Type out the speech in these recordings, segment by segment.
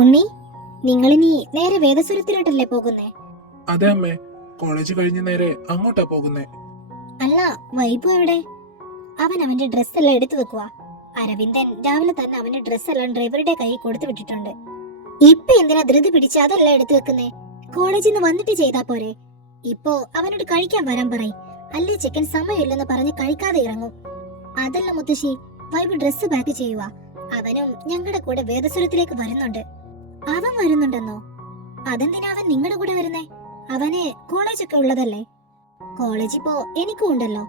ഉണ്ണി, നിങ്ങളിനി നേരെ വേദസുരത്തിലോട്ടല്ലേ പോകുന്നേ? അതെ അമ്മേ, കോളേജ് കഴിഞ്ഞ് നേരെ അങ്ങോട്ടാ പോകുന്നേ. അല്ല, വൈബു എവിടെ? അവൻ അവന്റെ ഡ്രസ് എല്ലാം എടുത്തു വെക്കുക. അരവിന്ദൻ രാവിലെ തന്നെ അവന്റെ ഡ്രസ് എല്ലാം ഡ്രൈവറുടെ കയ്യിൽ കൊടുത്തു വിട്ടിട്ടുണ്ട്. ഇപ്പൊ എന്തിനാ ധൃതി പിടിച്ച് അതെല്ലാം എടുത്തു വെക്കുന്നേ? കോളേജിൽ നിന്ന് വന്നിട്ട് ചെയ്താ പോരെ? ഇപ്പോ അവനോട് കഴിക്കാൻ വരാൻ പറയും. അല്ലേ ചിക്കൻ സമയമില്ലെന്ന് പറഞ്ഞ് കഴിക്കാതെ ഇറങ്ങും. അതല്ല മുത്തശ്ശി, വൈബ് ഡ്രസ് പാക്ക് ചെയ്യുക. അവനും ഞങ്ങളുടെ കൂടെ വേദസുരത്തിലേക്ക് വരുന്നുണ്ട്. അവൻ വരുന്നുണ്ടെന്നോ? അതെന്തിനാ അവൻ നിങ്ങളുടെ കൂടെ വരുന്നേ? അവന് കോളേജൊക്കെ ഉള്ളതല്ലേ? കോളേജ് ഇപ്പോ എനിക്കും ഉണ്ടല്ലോ.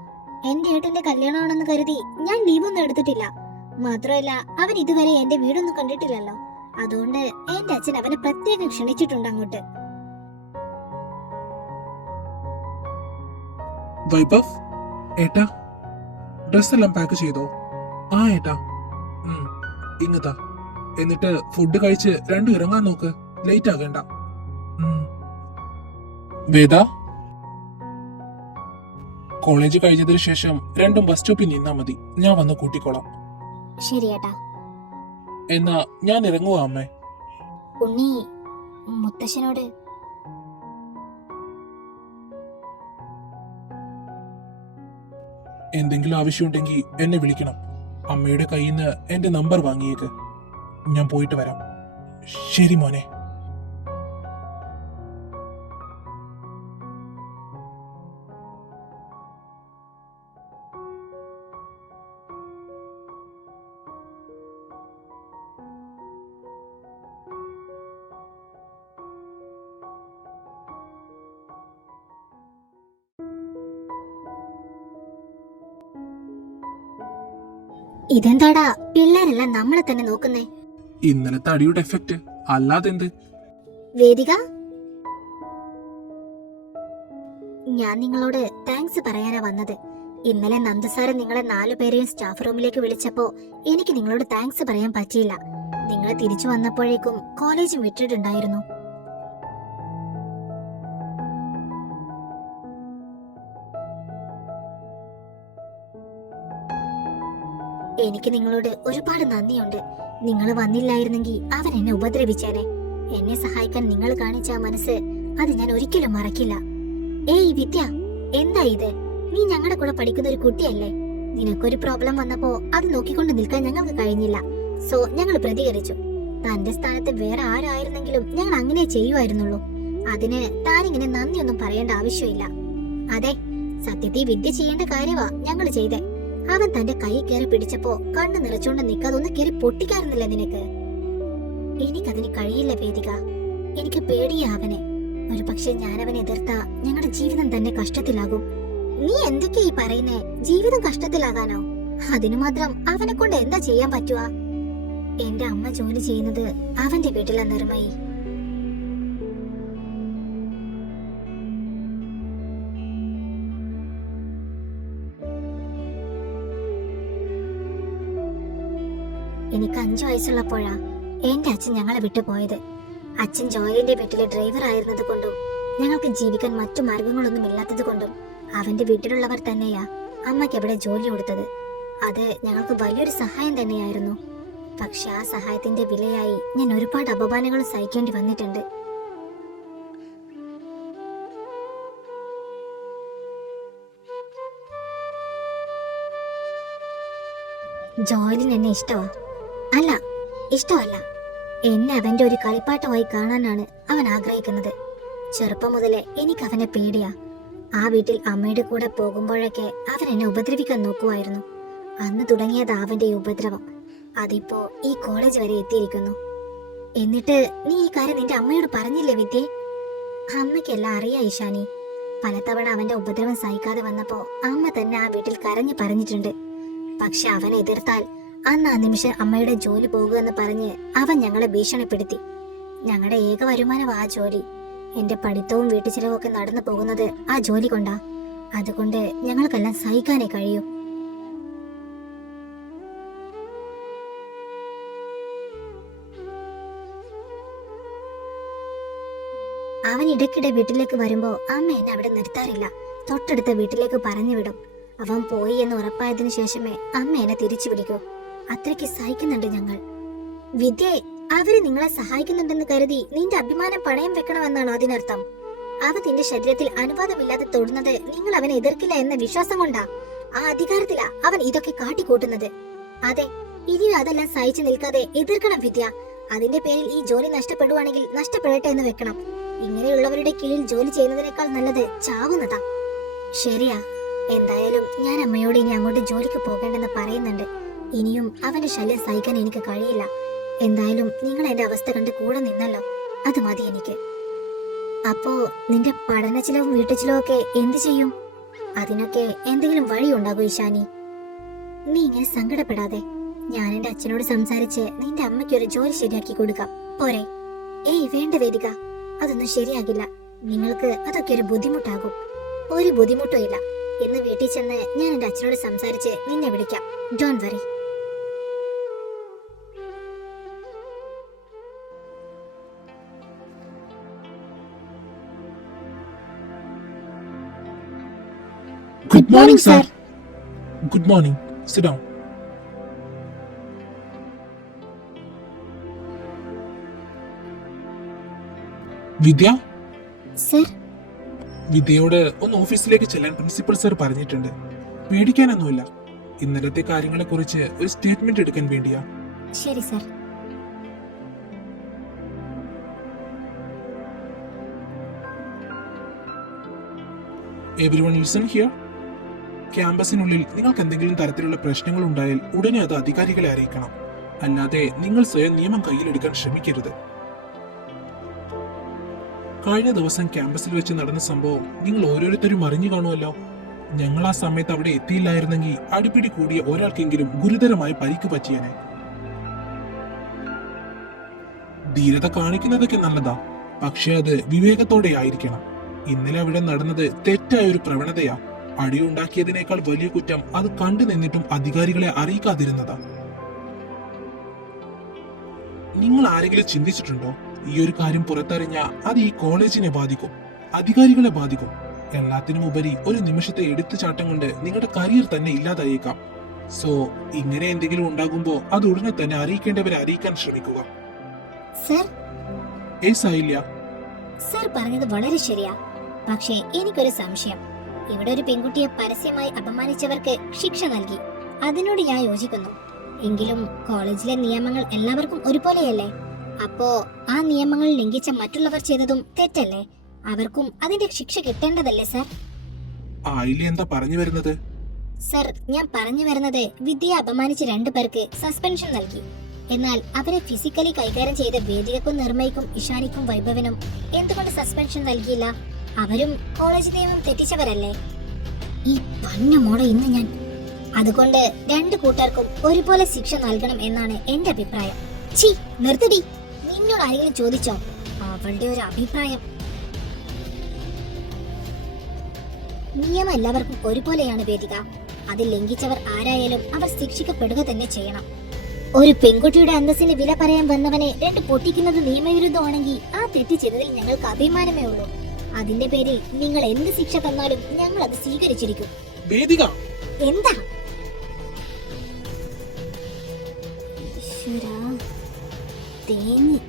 എന്റെ ഏട്ടന്റെ കല്യാണമാണെന്ന് കരുതി ഞാൻ ലീവൊന്നും എടുത്തിട്ടില്ല. മാത്രമല്ല, അവൻ ഇതുവരെ എന്റെ വീടൊന്നും കണ്ടിട്ടില്ലല്ലോ. അതുകൊണ്ട് എന്റെ അച്ഛൻ അവനെ പ്രത്യേകം ക്ഷണിച്ചിട്ടുണ്ട് അങ്ങോട്ട്. വൈഭവ്, ഏട്ടാ ഡ്രസ് എല്ലാം പാക്ക് ചെയ്തോ? ആ ഏട്ടാ. ഇങ്ങത്താ. എന്നിട്ട് ഫുഡ് കഴിച്ച് രണ്ടും ഇറങ്ങാൻ നോക്ക്, ലേറ്റ് ആകണ്ട. വേദ, കോളേജ് കഴിഞ്ഞതിന് ശേഷം രണ്ടും ബസ് സ്റ്റോപ്പിൽ നിന്നാ മതി, ഞാൻ വന്ന് കൂട്ടിക്കോളാം. ശരി ഏട്ടാ. എന്നാ ഞാൻ ഇറങ്ങുവാ അമ്മേ. ഉണ്ണി, മുത്തശ്ശനോട് എന്തെങ്കിലും ആവശ്യമുണ്ടെങ്കിൽ എന്നെ വിളിക്കണം. അമ്മയുടെ കയ്യിൽ നിന്ന് എന്റെ നമ്പർ വാങ്ങിയേക്ക്. ഞാൻ പോയിട്ട് വരാം. ശരി മോനെ. ഇതെന്താടാ പിള്ളേരെല്ലാം നമ്മളെ തന്നെ നോക്കുന്നേ? ഇന്നലത്തെ അടിയുടെ എഫക്റ്റ്, അല്ലാതെന്ത്. വേദിക, ഞാൻ നിങ്ങളോട് താങ്ക്സ് പറയാനാ വന്നത്. ഇന്നലെ നന്ദസാറ് നിങ്ങളെ 4 പേരെയും സ്റ്റാഫ് റൂമിലേക്ക് വിളിച്ചപ്പോ എനിക്ക് നിങ്ങളോട് താങ്ക്സ് പറയാൻ പറ്റിയില്ല. നിങ്ങൾ തിരിച്ചു വന്നപ്പോഴേക്കും കോളേജ് വിട്ടിട്ടുണ്ടായിരുന്നു. എനിക്ക് നിങ്ങളോട് ഒരുപാട് നന്ദിയുണ്ട്. നിങ്ങൾ വന്നില്ലായിരുന്നെങ്കിൽ അവൻ എന്നെ ഉപദ്രവിച്ചേനെ. എന്നെ സഹായിക്കാൻ നിങ്ങൾ കാണിച്ച മനസ്സ്, അത് ഞാൻ ഒരിക്കലും മറക്കില്ല. ഏയ് വിദ്യ, എന്താ ഇത്? നീ ഞങ്ങളുടെ കൂടെ പഠിക്കുന്ന ഒരു കുട്ടിയല്ലേ? നിനക്കൊരു പ്രോബ്ലം വന്നപ്പോ അത് നോക്കിക്കൊണ്ട് നിൽക്കാൻ ഞങ്ങൾക്ക് കഴിഞ്ഞില്ല. സോ ഞങ്ങൾ പ്രതികരിച്ചു. തന്റെ സ്ഥാനത്ത് വേറെ ആരായിരുന്നെങ്കിലും ഞങ്ങൾ അങ്ങനെ ചെയ്യുമായിരുന്നുള്ളൂ. അതിന് താനിങ്ങനെ നന്ദിയൊന്നും പറയേണ്ട ആവശ്യമില്ല. അതെ, സത്യത്തിൽ വിദ്യ ചെയ്യേണ്ട കാര്യമാ ഞങ്ങൾ ചെയ്തേ. അവൻ തന്റെ കൈ കയറി പിടിച്ചപ്പോ കണ്ണു നിറച്ചോണ്ട് നിൽക്കാതൊന്ന് കയറി പൊട്ടിക്കാറുന്നില്ല നിനക്ക്? എനിക്കതിന് കഴിയില്ല വേദിക. എനിക്ക് പേടിയാ അവനെ. ഒരു പക്ഷെ ഞാൻ അവനെ എതിർത്താ ഞങ്ങളുടെ ജീവിതം തന്നെ കഷ്ടത്തിലാകും. നീ എന്തൊക്കെയാ ഈ പറയുന്നേ? ജീവിതം കഷ്ടത്തിലാകാനോ? അതിനു മാത്രം അവനെ കൊണ്ട് എന്താ ചെയ്യാൻ പറ്റുക? എന്റെ അമ്മ ജോലി ചെയ്യുന്നത് അവന്റെ വീട്ടിലാ നിർമ്മയി. എനിക്ക് 5 വയസ്സുള്ളപ്പോഴാ എന്റെ അച്ഛൻ ഞങ്ങളെ വിട്ടു പോയത്. അച്ഛൻ ജോയലിന്റെ വീട്ടിലെ ഡ്രൈവർ ആയിരുന്നത് കൊണ്ടും ഞങ്ങൾക്ക് ജീവിക്കാൻ മറ്റു മാർഗങ്ങളൊന്നും ഇല്ലാത്തത് കൊണ്ടും അവന്റെ വീട്ടിലുള്ളവർ തന്നെയാ അമ്മയ്ക്ക് അവിടെ ജോലി കൊടുത്തത്. അത് ഞങ്ങൾക്ക് വലിയൊരു സഹായം തന്നെയായിരുന്നു. പക്ഷെ ആ സഹായത്തിന്റെ വിലയായി ഞാൻ ഒരുപാട് അപമാനങ്ങൾ സഹിക്കേണ്ടി വന്നിട്ടുണ്ട്. ജോയലിന് എന്നെ ഇഷ്ടമാ? അല്ല, ഇഷ്ടമല്ല. എന്നെ അവന്റെ ഒരു കളിപ്പാട്ടമായി കാണാനാണ് അവൻ ആഗ്രഹിക്കുന്നത്. ചെറുപ്പം മുതലേ എനിക്ക് അവനെ പേടിയാ. ആ വീട്ടിൽ അമ്മയുടെ കൂടെ പോകുമ്പോഴൊക്കെ അവൻ എന്നെ ഉപദ്രവിക്കാൻ നോക്കുമായിരുന്നു. അന്ന് തുടങ്ങിയത് അവന്റെ ഈ ഉപദ്രവം. അതിപ്പോ ഈ കോളേജ് വരെ എത്തിയിരിക്കുന്നു. എന്നിട്ട് നീ ഈ കാര്യം നിന്റെ അമ്മയോട് പറഞ്ഞില്ലേ വിദ്യേ? അമ്മയ്ക്കെല്ലാം അറിയാ ഇഷാനി. പലതവണ അവന്റെ ഉപദ്രവം സഹിക്കാതെ വന്നപ്പോ അമ്മ തന്നെ ആ വീട്ടിൽ കരഞ്ഞു പറഞ്ഞിട്ടുണ്ട്. പക്ഷെ അവൻ എതിർത്താൽ അന്ന് ആ നിമിഷം അമ്മയുടെ ജോലി പോകുമെന്ന് പറഞ്ഞ് അവൻ ഞങ്ങളെ ഭീഷണിപ്പെടുത്തി. ഞങ്ങളുടെ ഏക വരുമാനം ആ ജോലി. എന്റെ പഠിത്തവും വീട്ടു ചിലവും ഒക്കെ നടന്നു പോകുന്നത് ആ ജോലി കൊണ്ടാ. അതുകൊണ്ട് ഞങ്ങൾക്കെല്ലാം സഹിക്കാനേ കഴിയൂ. അവൻ ഇടയ്ക്കിടെ വീട്ടിലേക്ക് വരുമ്പോ അമ്മ എന്നെ അവിടെ നിർത്താറില്ല. തൊട്ടടുത്ത വീട്ടിലേക്ക് പറഞ്ഞു വിടും. അവൻ പോയി എന്ന് ഉറപ്പായതിനു ശേഷമേ അമ്മ എന്നെ തിരിച്ചു വിളിക്കൂ. അത്രയ്ക്ക് സഹിക്കുന്നുണ്ട് ഞങ്ങൾ. വിദ്യേ, അവര് നിങ്ങളെ സഹായിക്കുന്നുണ്ടെന്ന് കരുതി നിന്റെ അഭിമാനം പണയം വെക്കണമെന്നാണോ അതിനർത്ഥം? അവ നിന്റെ ശരീരത്തിൽ അനുവാദമില്ലാതെ തൊടുന്നത് നിങ്ങൾ അവനെ എതിർക്കില്ല എന്ന വിശ്വാസം കൊണ്ടാ. ആ അധികാരത്തിലാ അവൻ ഇതൊക്കെ കാട്ടിക്കൂട്ടുന്നത്. അതെ, ഇനി അതെല്ലാം സഹിച്ചു നിൽക്കാതെ എതിർക്കണം വിദ്യ. അതിന്റെ പേരിൽ ഈ ജോലി നഷ്ടപ്പെടുവാണെങ്കിൽ നഷ്ടപ്പെടട്ടെ എന്ന് വെക്കണം. ഇങ്ങനെയുള്ളവരുടെ കീഴിൽ ജോലി ചെയ്യുന്നതിനേക്കാൾ നല്ലത് ചാവുന്നതാ. ശരിയാ, എന്തായാലും ഞാൻ അമ്മയോട് ഇനി അങ്ങോട്ട് ജോലിക്ക് പോകേണ്ടെന്ന് പറയുന്നുണ്ട്. ഇനിയും അവന്റെ ശല്യം സഹിക്കാൻ എനിക്ക് കഴിയില്ല. എന്തായാലും നിങ്ങൾ എന്റെ അവസ്ഥ കണ്ട് കൂടെ നിന്നല്ലോ, അത് മതി എനിക്ക്. അപ്പോ നിന്റെ പഠന ചിലവും വീട്ടു ചിലവും ഒക്കെ എന്ത് ചെയ്യും? അതിനൊക്കെ എന്തെങ്കിലും വഴിയുണ്ടാകൂ ഇഷാനി? നീ ഇങ്ങനെ സങ്കടപ്പെടാതെ. ഞാൻ എന്റെ അച്ഛനോട് സംസാരിച്ച് നിന്റെ അമ്മയ്ക്ക് ഒരു ജോലി ശരിയാക്കി കൊടുക്കാം, പോരെ? ഏയ് വേണ്ട വേദിക, അതൊന്നും ശരിയാകില്ല. നിങ്ങൾക്ക് അതൊക്കെ ഒരു ബുദ്ധിമുട്ടാകും. ഒരു ബുദ്ധിമുട്ടും ഇല്ല. ഇന്ന് വീട്ടിൽ ചെന്ന് ഞാൻ എന്റെ അച്ഛനോട് സംസാരിച്ച് നിന്നെ വിളിക്കാം. Don't worry. Good morning, sir. Good morning. Sit down. Vidya, sir. വിദ്യയോട് ഒന്ന് ഓഫീസിലേക്ക് ചെല്ലാൻ പ്രിൻസിപ്പൽ സർ പറഞ്ഞിട്ടുണ്ട്. പേടിക്കാനൊന്നുമില്ല. ഇന്നലത്തെ കാര്യങ്ങളെ കുറിച്ച് ഒരു സ്റ്റേറ്റ്മെന്റ് എടുക്കാൻ വേണ്ടിയാ. ശരി സർ. Everyone listen here. ക്യാമ്പസിനുള്ളിൽ നിങ്ങൾക്ക് എന്തെങ്കിലും തരത്തിലുള്ള പ്രശ്നങ്ങൾ ഉണ്ടായാൽ ഉടനെ അത് അധികാരികളെ അറിയിക്കണം. അല്ലാതെ നിങ്ങൾ സ്വയം നിയമം കയ്യിലെടുക്കാൻ ശ്രമിക്കരുത്. കഴിഞ്ഞ ദിവസം ക്യാമ്പസിൽ വെച്ച് നടന്ന സംഭവം നിങ്ങൾ ഓരോരുത്തരും അറിഞ്ഞു കാണുമല്ലോ. ഞങ്ങൾ ആ സമയത്ത് അവിടെ എത്തിയില്ലായിരുന്നെങ്കിൽ അടിപിടി കൂടിയ ഒരാൾക്കെങ്കിലും ഗുരുതരമായി പരിക്ക് പറ്റിയനെ. ധീരത കാണിക്കുന്നതൊക്കെ നല്ലതാ, പക്ഷെ അത് വിവേകത്തോടെ ആയിരിക്കണം. ഇന്നലെ അവിടെ നടന്നത് തെറ്റായ ഒരു പ്രവണതയാ. അടിയുണ്ടാക്കിയതിനേക്കാൾ വലിയ കുറ്റം അത് കണ്ടു നിന്നിട്ടും അധികാരികളെ അറിയിക്കാതിരുന്നതാ. നിങ്ങൾ ആരെങ്കിലും ചിന്തിച്ചിട്ടുണ്ടോ, ഈ ഒരു കാര്യം പുറത്തറിഞ്ഞാ അത് ഈ കോളേജിനെ ബാധിക്കും, അധികാരികളെ ബാധിക്കും. എല്ലാത്തിനും ഉപരി ഒരു നിമിഷത്തെ എടുത്തുചാട്ടം കൊണ്ട് നിങ്ങളുടെ കരിയർ തന്നെ ഇല്ലാതായേക്കാം. സോ ഇങ്ങനെ എന്തെങ്കിലും ഉണ്ടാകുമ്പോ അത് ഉടനെ തന്നെ അറിയിക്കേണ്ടവരെ അറിയിക്കാൻ ശ്രമിക്കുക. സർ. സായില്ല, സർ പറഞ്ഞത് വളരെ ശരിയാ. പക്ഷേ എനിക്കൊരു സംശയം. ഇവിടെ ഒരു പെൺകുട്ടിയെ പരസ്യമായി അപമാനിച്ചവർക്ക് ശിക്ഷ നൽകി. അതിനോട് ഞാൻ യോജിക്കുന്നു. എങ്കിലും കോളേജിലെ നിയമങ്ങൾ എല്ലാവർക്കും ഒരുപോലെയല്ലേ? അപ്പോ ആ നിയമങ്ങൾ ലംഘിച്ച മറ്റുള്ളവർ ചെയ്തതും തെറ്റല്ലേ? അവർക്കും അതിന്റെ ശിക്ഷ കിട്ടേണ്ടതല്ലേ സർ? ആയില്ലേ, എന്താ പറഞ്ഞു വരുന്നത്? സർ, ഞാൻ പറഞ്ഞു വരുന്നത് വിദ്യയെ അപമാനിച്ച 2 പേർക്ക് സസ്പെൻഷൻ നൽകി. എന്നാൽ അവരെ ഫിസിക്കലി കൈകാര്യം ചെയ്ത വേദികക്കും നിർമ്മയ്ക്കും ഇഷാനിക്കും വൈഭവനും എന്തുകൊണ്ട് സസ്പെൻഷൻ നൽകിയില്ല? അവരും കോളേജ് നിയമം തെറ്റിച്ചവരല്ലേ? ഈ പന്നമോടെ ഇന്ന് ഞാൻ. അതുകൊണ്ട് 2 കൂട്ടർക്കും ഒരുപോലെ ശിക്ഷ നൽകണം എന്നാണ് എന്റെ അഭിപ്രായം. ഛീ, നിർത്തടി. നിന്നോട് ആരെങ്കിലും ചോദിച്ചോ അവളുടെ ഒരു അഭിപ്രായം? നിയമം എല്ലാവർക്കും ഒരുപോലെയാണ് വേദിക. അതിൽ ലംഘിച്ചവർ ആരായാലും അവർ ശിക്ഷിക്കപ്പെടുക തന്നെ ചെയ്യണം. ഒരു പെൺകുട്ടിയുടെ അന്തസ്സിന് വില പറയാൻ വന്നവനെ 2 പൊട്ടിക്കുന്നത് നിയമവിരുദ്ധമാണെങ്കിൽ ആ തെറ്റ് ചെയ്തതിൽ ഞങ്ങൾക്ക് അഭിമാനമേ ഉള്ളൂ. അതിന്റെ പേരിൽ നിങ്ങൾ എന്ത് ശിക്ഷ തന്നാലും ഞങ്ങൾ അത് സ്വീകരിച്ചിരിക്കും. വേദിക, എന്താ? തേങ്ങി.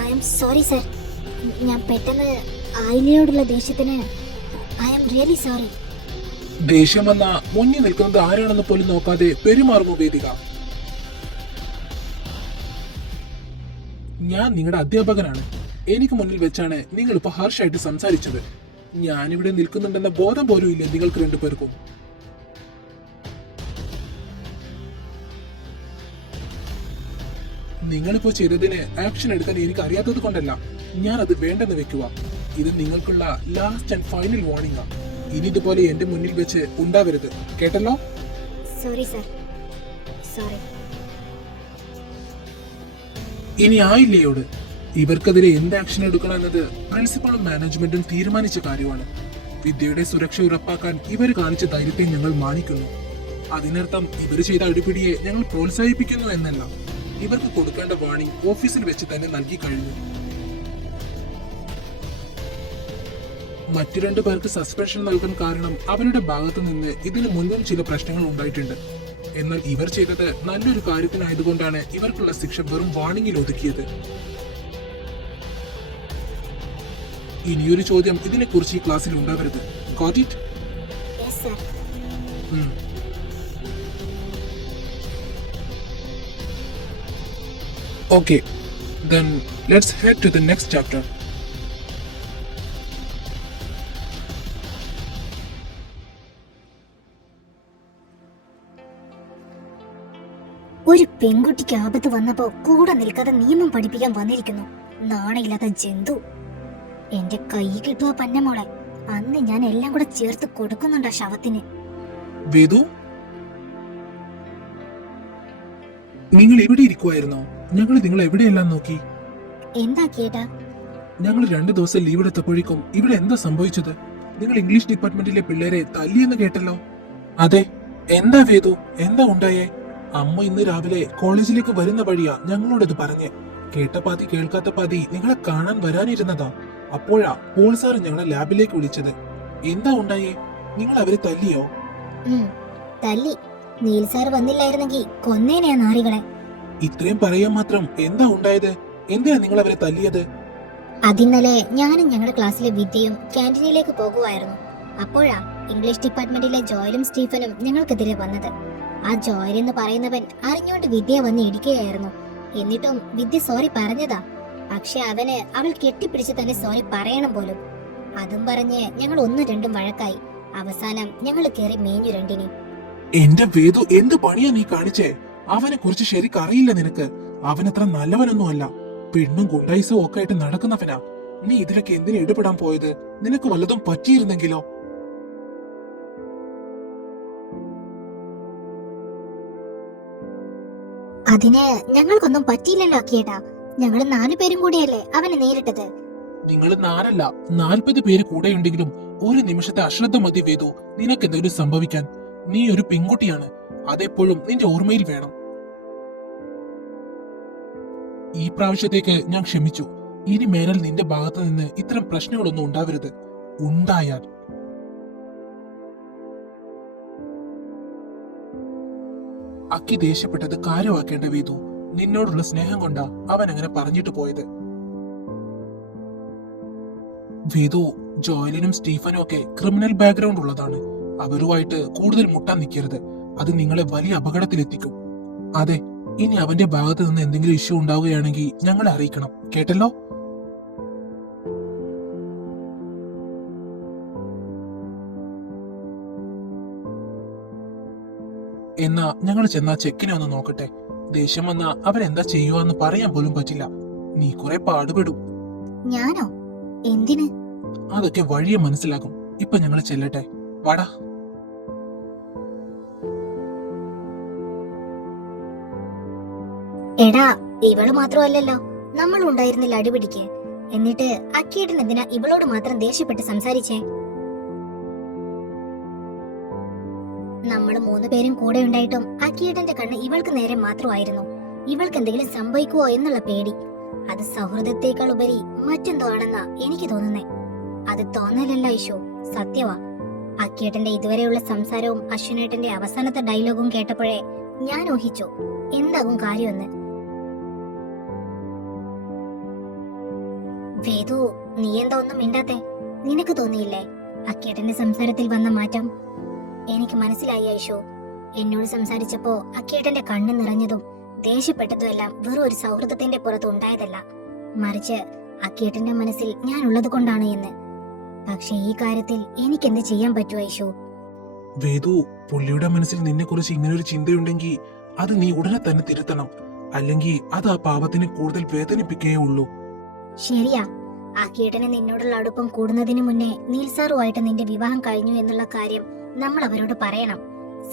I am sorry sir. ഞാൻ പെട്ടെന്ന് ആയിലയോടുള്ള ദേഷ്യത്തിന് ഐ ആം റിയലി സോറി. ദേഷ്യം വന്ന മുന്നിൽ നിൽക്കുന്നത് ആരാണെന്ന് പോലും നോക്കാതെ പെരുമാറുമോ വേദിക? ഞാൻ നിങ്ങളുടെ അധ്യാപകനാണ്. എനിക്ക് മുന്നിൽ വെച്ചാണ് നിങ്ങൾ ഇപ്പൊ ഹാർഷായിട്ട് സംസാരിച്ചത്. ഞാനിവിടെ നിൽക്കുന്നുണ്ടെന്ന ബോധം പോലും ഇല്ലേ നിങ്ങൾക്ക് 2 പേർക്കും? നിങ്ങളിപ്പോ ചെയ്തതിന് ആക്ഷൻ എടുക്കാൻ എനിക്ക് അറിയാത്തത് കൊണ്ടല്ല, ഞാൻ അത് വേണ്ടെന്ന് വെക്കുക. ഇത് നിങ്ങൾക്കുള്ള ലാസ്റ്റ് ആൻഡ് ഫൈനൽ വാർണിംഗ്. ഇനി ഇതുപോലെ എന്റെ മുന്നിൽ വെച്ച് ഉണ്ടാവരുത്, കേട്ടല്ലോ? Sorry sir, sorry. ഇനി ആയില്ലയോട് ഇവർക്കെതിരെ എന്ത് ആക്ഷൻ എടുക്കണം എന്നത് പ്രിൻസിപ്പളും മാനേജ്മെന്റും തീരുമാനിച്ച കാര്യമാണ്. വിദ്യയുടെ സുരക്ഷ ഉറപ്പാക്കാൻ ഇവർ കാണിച്ച ധൈര്യത്തെ ഞങ്ങൾ മാനിക്കുന്നു. അതിനർത്ഥം ഇവർ ചെയ്ത അടിപിടിയെ ഞങ്ങൾ പ്രോത്സാഹിപ്പിക്കുന്നു എന്നല്ല. ഇവർക്ക് കൊടുക്കേണ്ട വാർണിംഗ് ഓഫീസിൽ വെച്ച് തന്നെ നൽകി കഴിഞ്ഞു. മറ്റു 2 പേർക്ക് സസ്പെൻഷൻ നൽകാൻ കാരണം അവരുടെ ഭാഗത്തു നിന്ന് ഇതിനു മുൻപും ചില പ്രശ്നങ്ങൾ ഉണ്ടായിട്ടുണ്ട്. എന്നാൽ ഇവർ ചെയ്തത് നല്ലൊരു കാര്യത്തിനായതുകൊണ്ടാണ് ഇവർക്കുള്ള ശിക്ഷ വെറും വാണിംഗിൽ ഒതുക്കിയത്. ഇനിയൊരു ചോദ്യം ഇതിനെക്കുറിച്ച് ഈ ക്ലാസ്സിൽ ഉണ്ടാവരുത്. Got it? Yes, sir. Okay, then let's head to the next chapter. ഒരു പെൺകുട്ടിക്ക് ആപത്ത് വന്നപ്പോ കൂടെ നിൽക്കാതെ നിയമം പഠിപ്പിക്കാൻ വന്നിരിക്കുന്നു. നാണയില്ലാത്ത ജന്തു. എന്റെ കൈ കിട്ടുക പന്നമോളെ. അന്ന് ഞാൻ എല്ലാം കൂടെ ചേർത്ത് കൊടുക്കുന്നുണ്ടാ ശവത്തിന്. വേദു, നിങ്ങൾ ഇവിടെ ഇരിക്കുവായിരുന്നോ? ഞങ്ങൾ നിങ്ങൾ എവിടെയെല്ലാം നോക്കി. എന്താ കേട്ടാ? ഞങ്ങൾ 2 ദിവസം ലീവ് എടുത്തപ്പോഴേക്കും ഇവിടെ എന്താ സംഭവിച്ചത്? നിങ്ങൾ ഇംഗ്ലീഷ് ഡിപ്പാർട്ട്മെന്റിലെ പിള്ളേരെ തല്ലിയെന്ന് കേട്ടല്ലോ. അതെ, എന്താ വേദു, എന്താ ഉണ്ടായേ? അമ്മ ഇന്ന് രാവിലെ കോളേജിലേക്ക് വരുന്ന വഴിയാ ഞങ്ങളോടത് പറഞ്ഞേ. കേട്ട പാതി കേൾക്കാത്ത പാതി നിങ്ങളെ കാണാൻ വരാനിരുന്നതാ. അപ്പോഴാ പോൾ സാർ ഞങ്ങളെ ലാബിലേക്ക് വിളിച്ചത്. എന്താ ഉണ്ടായേ? നിങ്ങൾ അവരെ തല്ലിയോ? തല്ലി. നീൽ സാർ വന്നില്ലായിരുന്നെങ്കിൽ കൊന്നേനെയാ നാറികളെ. ഇത്രയും പറയാൻ മാത്രം എന്താ ഉണ്ടായത്? എന്തിനാ നിങ്ങൾ അവരെ തല്ലിയത്? അതിന്നലെ ഞാനും ഞങ്ങളുടെ ക്ലാസ്സിലെ വിദ്യയും ക്യാന്റീനിലേക്ക് പോകുമായിരുന്നു. അപ്പോഴാ ഇംഗ്ലീഷ് ഡിപ്പാർട്ട്മെന്റിലെ ജോയലും സ്റ്റീഫനും ഞങ്ങൾക്കെതിരെ വന്നത്. ആ ജോയൽ എന്ന് പറയുന്നവൻ അറിഞ്ഞോണ്ട് വിദ്യ വന്ന് ഇടിക്കുകയായിരുന്നു. എന്നിട്ടും വിദ്യ സോറി പറഞ്ഞതാ. പക്ഷെ അവൾ കെട്ടിപ്പിടിച്ച് തന്നെ സോറി പറയണം പോലും. അതും പറഞ്ഞ് ഞങ്ങൾ 1-2 വഴക്കായി. അവസാനം ഞങ്ങൾ കയറി മേഞ്ഞു രണ്ടിനെ. എന്റെ വേദു, എന്ത് പണിയാ നീ കാണിച്ചേ? അവനെ കുറിച്ച് ശരിക്കറിയില്ല നിനക്ക്. അവനത്ര നല്ലവനൊന്നും അല്ല. പെണ്ണും ഗുണ്ടായിസും ഒക്കെ ആയിട്ട് നടക്കുന്നവനാ. നീ ഇതിലൊക്കെ എന്തിനു ഇടപെടാൻ പോയത്? നിനക്ക് വല്ലതും പറ്റിയിരുന്നെങ്കിലോ? അതിന് ഞങ്ങൾക്കൊന്നും പറ്റിയില്ലല്ലോ കേട്ടാ. ഞങ്ങൾ 4 പേരും കൂടിയല്ലേ അവനെ നേരിട്ടത്. നിങ്ങൾ 4 40 പേര് കൂടെയുണ്ടെങ്കിലും ഒരു നിമിഷത്തെ അശ്രദ്ധ മതി വേദു നിനക്ക് എന്തെങ്കിലും സംഭവിക്കാൻ. നീ ഒരു പെൺകുട്ടിയാണ്. അതെപ്പോഴും നിന്റെ ഓർമ്മയിൽ വേണം. ഈ പ്രാവശ്യത്തേക്ക് ഞാൻ ക്ഷമിച്ചു. ഇനി മേനൽ നിന്റെ ഭാഗത്ത് നിന്ന് ഇത്തരം പ്രശ്നങ്ങളൊന്നും ഉണ്ടാവരുത്. ഉണ്ടായാൽ അക്കി ദേഷ്യപ്പെട്ടത് കാര്യമാക്കേണ്ട വേദു. നിന്നോടുള്ള സ്നേഹം കൊണ്ടാ അവൻ അങ്ങനെ പറഞ്ഞിട്ട് പോയത്. വേദു, ജോയലിനും സ്റ്റീഫനും ഒക്കെ ക്രിമിനൽ ബാക്ക്ഗ്രൗണ്ട് ഉള്ളതാണ്. അവരുമായിട്ട് കൂടുതൽ മുട്ടാൻ നിൽക്കരുത്. അത് നിങ്ങളെ വലിയ അപകടത്തിലെത്തിക്കും. അതെ, ഇനി അവന്റെ ഭാഗത്ത് നിന്ന് എന്തെങ്കിലും ഇഷ്യൂ ഉണ്ടാവുകയാണെങ്കിൽ ഞങ്ങളെ അറിയിക്കണം. കേട്ടല്ലോ? എന്നാ ഞങ്ങൾ ചെന്നാ ചെക്കിനെ ഒന്ന് നോക്കട്ടെ. ദേഷ്യം വന്നാ അവരെന്താ ചെയ്യുവാന്ന് പറയാൻ പോലും പറ്റില്ല. നീ കുറെ പാടുപെടും. ഞാനോ? എന്തിന്? അതൊക്കെ വഴിയെ മനസ്സിലാകും. ഇപ്പൊ ഞങ്ങൾ ചെല്ലട്ടെ. വാടാ. എടാ, ഇവള് മാത്രമല്ലല്ലോ, നമ്മൾ ഉണ്ടായിരുന്നില്ല അടിപിടിക്ക്. എന്നിട്ട് അക്കിയേട്ടൻ എന്തിനാ ഇവളോട് മാത്രം ദേഷ്യപ്പെട്ട് സംസാരിച്ചേ? നമ്മൾ 3 പേരും കൂടെ ഉണ്ടായിട്ടും അക്കിയേട്ടന്റെ കണ്ണ് ഇവൾക്ക് നേരെ മാത്രമായിരുന്നു. ഇവൾക്ക് എന്തെങ്കിലും സംഭവിക്കുവോ എന്നുള്ള പേടി. അത് സൗഹൃദത്തെക്കാൾ ഉപരി മറ്റെന്തോ ആണെന്നാ എനിക്ക് തോന്നുന്നേ. അത് തോന്നലല്ല ഇഷു, സത്യവാ. അക്കിയേട്ടന്റെ ഇതുവരെയുള്ള സംസാരവും അശ്വിനേട്ടന്റെ അവസാനത്തെ ഡയലോഗും കേട്ടപ്പോഴേ ഞാൻ ഊഹിച്ചു എന്താകും കാര്യമെന്ന്. വേദു, നീ എന്താ ഒന്നും മിണ്ടാത്തെ? നിനക്ക് തോന്നിയില്ലേ അക്കിയേട്ടന്റെ സംസാരത്തിൽ വന്ന മാറ്റം? എനിക്ക് മനസ്സിലായി ഐഷു. എന്നോട് സംസാരിച്ചപ്പോ അക്കിയേട്ടന്റെ കണ്ണ് നിറഞ്ഞതും ദേഷ്യപ്പെട്ടതും എല്ലാം വെറും ഒരു സൗഹൃദത്തിന്റെ പുറത്ത് ഉണ്ടായതല്ല, മറിച്ച് അക്കിയേട്ടന്റെ മനസ്സിൽ ഞാൻ ഉള്ളത് കൊണ്ടാണ് എന്ന്. പക്ഷെ ഈ കാര്യത്തിൽ എനിക്ക് എന്ത് ചെയ്യാൻ പറ്റുമോ ഐഷു? വേദു, പുള്ളിയുടെ മനസ്സിൽ നിന്നെ കുറിച്ച് ഇങ്ങനൊരു ചിന്തയുണ്ടെങ്കിൽ അത് നീ ഉടനെ തന്നെ തിരുത്തണം. അല്ലെങ്കിൽ അത് ആ പാപത്തിനെ കൂടുതൽ വേദനിപ്പിക്കേ ഉള്ളൂ. ശരിയാ. അക്കിയേട്ടന് നിന്നോടുള്ള അടുപ്പം കൂടുന്നതിന് മുന്നേ നീൽസാറുമായിട്ട് നിന്റെ വിവാഹം കഴിഞ്ഞു എന്നുള്ള കാര്യം നമ്മൾ അവരോട് പറയണം.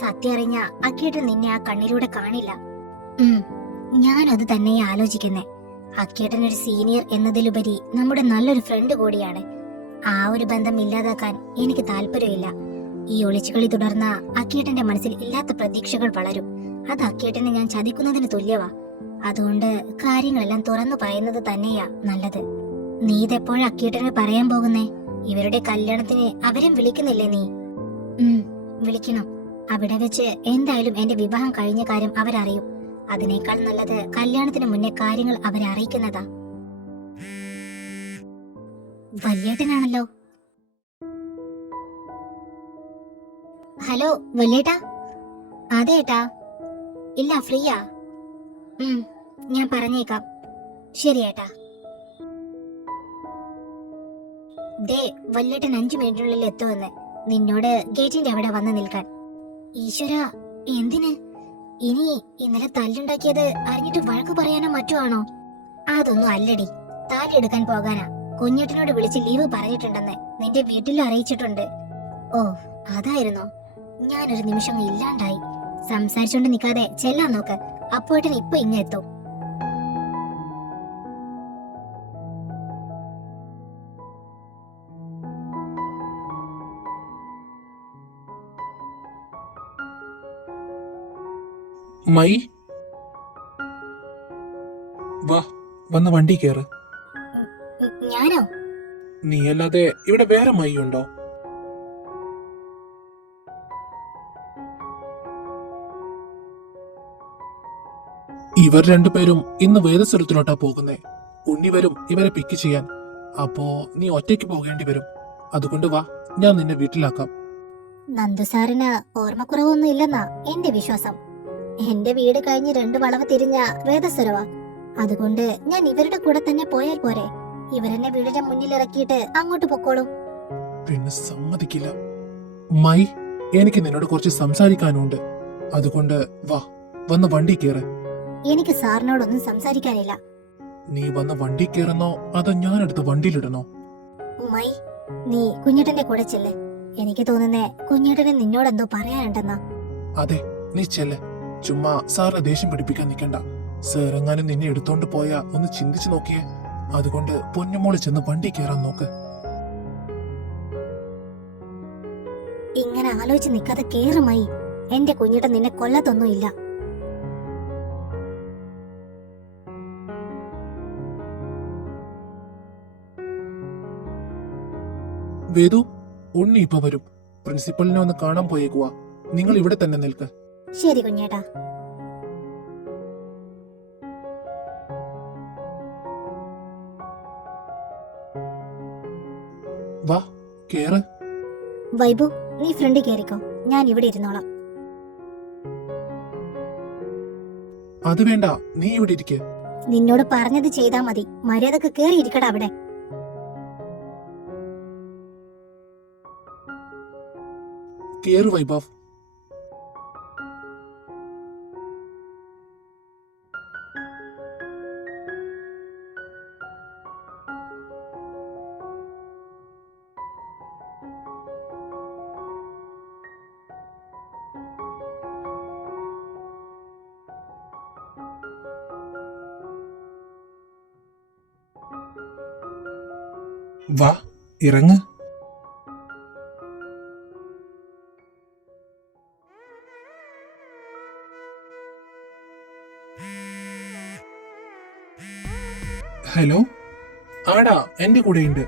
സത്യം അറിഞ്ഞ അക്കിയേട്ടൻ നിന്നെ ആ കണ്ണിലൂടെ കാണില്ല. ഞാനത് തന്നെ ആലോചിക്കുന്നേ. അക്കിയേട്ടൻ ഒരു സീനിയർ എന്നതിലുപരി നമ്മുടെ നല്ലൊരു ഫ്രണ്ട് കൂടിയാണ്. ആ ഒരു ബന്ധം ഇല്ലാതാക്കാൻ എനിക്ക് താല്പര്യമില്ല. ഈ ഒളിച്ചുകളി തുടർന്ന അക്കിയേട്ടന്റെ മനസ്സിൽ ഇല്ലാത്ത പ്രതീക്ഷകൾ വളരും. അത് അക്കിയേട്ടനെ ഞാൻ ചതിക്കുന്നതിന് തുല്യവാ. അതുകൊണ്ട് കാര്യങ്ങളെല്ലാം തുറന്നു പറയുന്നത് തന്നെയാ നല്ലത്. നീ ഇതെപ്പോഴും അക്കിയേട്ടനെ പറയാൻ പോകുന്നേ? ഇവരുടെ കല്യാണത്തിന് അവരും വിളിക്കുന്നില്ലേ നീ? വിളിക്കണം. അവിടെ വെച്ച് എന്തായാലും എന്റെ വിവാഹം കഴിഞ്ഞ കാര്യം അവരറിയും. അതിനേക്കാൾ നല്ലത് കല്യാണത്തിന് മുന്നേ കാര്യങ്ങൾ അവരെ അറിയിക്കുന്നതാ. വല്യേട്ടനാണല്ലോ. ഹലോ വല്യേട്ടാ. അതെ ഏട്ടാ. ഇല്ല, ഫ്രീയാ. ഞാൻ പറഞ്ഞേക്കാം. ശരി ഏട്ടാ. ദേ, വല്യേട്ടൻ 5 മിനിറ്റിനുള്ളിൽ എത്തുമെന്ന്. നിന്നോട് ഗേറ്റിന്റെ അവിടെ വന്ന് നിൽക്കാൻ. ഈശ്വര, എന്തിന്? ഇനി ഇന്നലെ തല്ലുണ്ടാക്കിയത് അറിഞ്ഞിട്ട് വഴക്ക് പറയാനോ മറ്റോ ആണോ? അതൊന്നും അല്ലടി, താലി എടുക്കാൻ പോകാനാ. കുഞ്ഞേട്ടനോട് വിളിച്ച് ലീവ് പറഞ്ഞിട്ടുണ്ടെന്ന് നിന്റെ വീട്ടിൽ അറിയിച്ചിട്ടുണ്ട്. ഓ, അതായിരുന്നോ? ഞാനൊരു നിമിഷം ഇല്ലാണ്ടായി. സംസാരിച്ചോണ്ട് നിക്കാതെ ചെല്ലാൻ നോക്ക്. അപ്പോട്ടൻ ഇപ്പൊ ഇങ്ങെത്തും. മൈ, വാ, വന്ന വണ്ടി കേറ്. ഞാനോ? നീ അല്ലാതെ ഇവിടെ വേറെ മൈ ഉണ്ടോ? ഇവർ രണ്ടുപേരും ഇന്ന് വേദസ്ഥലത്തിലോട്ടാ പോകുന്നേ. ഉണ്ണി വരും ഇവരെ പിക്ക് ചെയ്യാൻ. അപ്പോ നീ ഒറ്റയ്ക്ക് പോകേണ്ടി വരും. അതുകൊണ്ട് വാ, ഞാൻ നിന്നെ വീട്ടിലാക്കാം. നന്ദു സാറിന് ഓർമ്മക്കുറവൊന്നും ഇല്ലെന്നാ എന്റെ വിശ്വാസം. എന്റെ വീട് കഴിഞ്ഞ് 2 വളവ് തിരിഞ്ഞ വേദസ്വരവാ. അതുകൊണ്ട് ഞാൻ ഇവരുടെ കൂടെ തന്നെ പോയാൽ പോരെ? ഇവരെന്നെ വീടിന്റെ മുന്നിൽ ഇറക്കിയിട്ട് അങ്ങോട്ട് പൊക്കോളും. പിന്നെ സമ്മതിക്കില്ല. മൈ, എനിക്ക് നിന്നോട് കുറച്ച് സംസാരിക്കാനുണ്ട്. അതുകൊണ്ട് വാ, വന്ന് വണ്ടി കേറ്. എനിക്ക് സാറിനോടൊന്നും സംസാരിക്കാനില്ല. നീ വന്ന് വണ്ടി കേറുന്നോ അതോ ഞാനെടുത്ത് വണ്ടിയിലിടണോ? മൈ, നീ കുഞ്ഞേട്ടന്റെ കൂടെ ചെല്ല്. എനിക്ക് തോന്നുന്നേ കുഞ്ഞേട്ടന് നിന്നോടെന്തോ പറയാനുണ്ടെന്നാ. അതെ, നീ ചെല്ല്. ചുമ്മാ സാറിനെ ദേഷ്യം പിടിപ്പിക്കാൻ നിൽക്കണ്ട. സാർ എങ്ങാനും നിന്നെ എടുത്തോണ്ട് പോയാ ഒന്ന് ചിന്തിച്ചു നോക്കിയേ. അതുകൊണ്ട് പൊന്നുമോള് ചെന്ന് വണ്ടി കേറാൻ നോക്ക്. ഇങ്ങനെ ആലോചിച്ച് നിൽക്കാതെ കേറുമായി. എന്റെ കുഞ്ഞേട്ടൻ നിന്നെ കൊല്ലത്തൊന്നുമില്ല. വേദു, ഉണ്ണി ഇപ്പൊ വരും. പ്രിൻസിപ്പലിനെ ഒന്ന് കാണാൻ പോയേക്കുവാ. നിങ്ങൾ ഇവിടെ തന്നെ നിൽക്ക്. ശരി കുഞ്ഞേട്ടാ. വാ, കേറ്. വൈബു, നീ ഫ്രണ്ടിൽ കേറിക്കോ. ഞാൻ ഇവിടെ ഇരുന്നോളാം. അത് വേണ്ട, നീ ഇവിടെ ഇരിക്ക്. നിന്നോട് പറഞ്ഞത് ചെയ്താ മതി. മര്യാദക്ക് കേറിയിരിക്കടാ അവിടെ. കേറു വൈഭവ്. വാ, ഇറങ്ങ്. ഹലോ, ആടാ, എന്റെ കൂടെയുണ്ട്.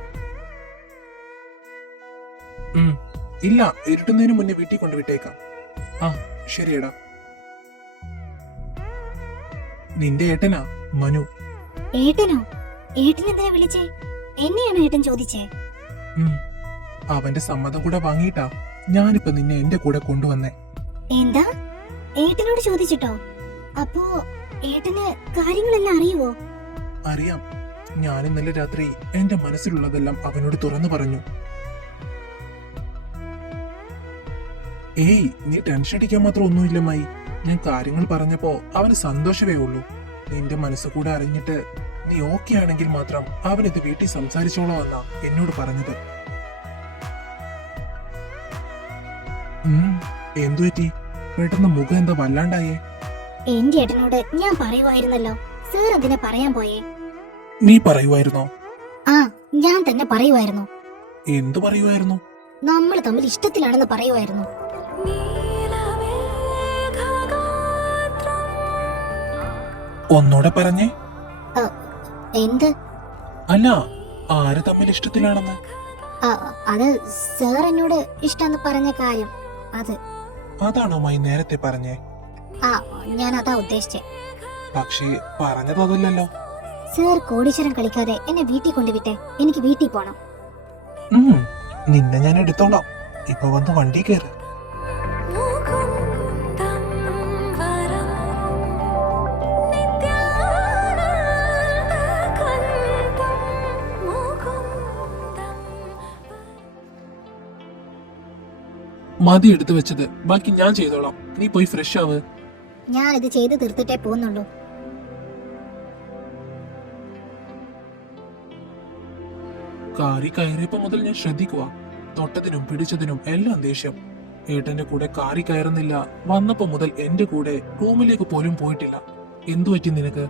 ഇല്ല, ഇരുട്ടുന്നതിന് മുന്നേ വീട്ടിൽ കൊണ്ടുവിട്ടേക്കാം. ആ, ശരിയടാ. നിന്റെ ഏട്ടനാ മനു. ഏട്ടനോ? ഏട്ടനെന്തിനാ വിളിച്ചേ? എന്നെയാണോ ഏട്ടൻ ചോദിച്ചേ? അവന്റെ സമ്മതം കൂടെ വാങ്ങിയിട്ടാ ഞാനിപ്പോ നിന്നെ എന്റെ കൂടെ കൊണ്ടുവന്നേ. എന്താ? ഏട്ടനോട് ചോദിച്ചിട്ടോ? അപ്പോ ഏട്ടന് കാര്യങ്ങളെല്ലാം അറിയുവോ? അറിയാം. ഞാൻ ഇന്നലെ രാത്രി എന്റെ മനസ്സിലുള്ളതെല്ലാം അവനോട് തുറന്നു പറഞ്ഞു. ഏയ്, നീ ടെൻഷൻ അടിക്കാൻ മാത്രം ഒന്നുമില്ല മായി. ഞാൻ കാര്യങ്ങൾ പറഞ്ഞപ്പോ അവന് സന്തോഷമേ ഉള്ളൂ. നിന്റെ മനസ്സ് കൂടെ അറിഞ്ഞിട്ട് നീ ഓക്കെ ആണെങ്കിൽ മാത്രം അവനിത് വീട്ടിൽ സംസാരിച്ചോളാം എന്നാ എന്നോട് പറഞ്ഞത്. എന്തു പറ്റി? പെട്ടെന്ന് മുഖം എന്താ വല്ലാണ്ടായേ? എന്റെ ഏട്ടനോട് ഞാൻ പറയുവായിരുന്നല്ലോ. സാർ എന്തിനാ പറയാൻ പോയേ? നീ പറയുവായിരുന്നോ? ആ, ഞാൻ തന്നെ പറയുവായിരുന്നു. എന്തു പറയുവായിരുന്നു? നമ്മൾ തമ്മിൽ ഇഷ്ടത്തിലാണെന്ന് പറയുവായിരുന്നു. ഒന്നൂടെ പറഞ്ഞേ. എന്ത്? അല്ല, ആര് തമ്മിൽ ഇഷ്ടത്തിലാണെന്ന്? അത് സാർ എന്നോട് ഇഷ്ടമെന്ന് പറഞ്ഞ കാര്യം അത്. അതാണോ മൈ നേരത്തെ പറഞ്ഞേ? ആ ഞാൻ അതാ ഉദ്ദേശിച്ചേ. പക്ഷേ പറഞ്ഞത് അതല്ലല്ലോ. സാർ കോടീശ്വരം കളിക്കാതെ എന്നെ വീട്ടിൽ കൊണ്ടുവിട്ടെ, എനിക്ക് വീട്ടിൽ പോണം. നിന്നെ ഞാൻ എടുത്തോളാം. ഇപ്പൊ വന്ന് വണ്ടി കയറ്. മതി എടുത്തു വെച്ചത്, ബാക്കി ഞാൻ ചെയ്തോളാം. നീ പോയി ഫ്രഷ് ആവ്. ഞാൻ ഇത് ചെയ്ത് തീർത്തിട്ടേ പോകുന്നുള്ളൂ. കാറി കയറിയപ്പോ മുതൽ ഞാൻ ശ്രദ്ധിക്കുക. തൊട്ടതിനും പിടിച്ചതിനും എല്ലാം ദേഷ്യം. ഏട്ടന്റെ കൂടെ കാറി കയറുന്നില്ല. വന്നപ്പോ മുതൽ എന്റെ കൂടെ റൂമിലേക്ക് പോലും പോയിട്ടില്ല. എന്തു പറ്റി നിനക്ക്?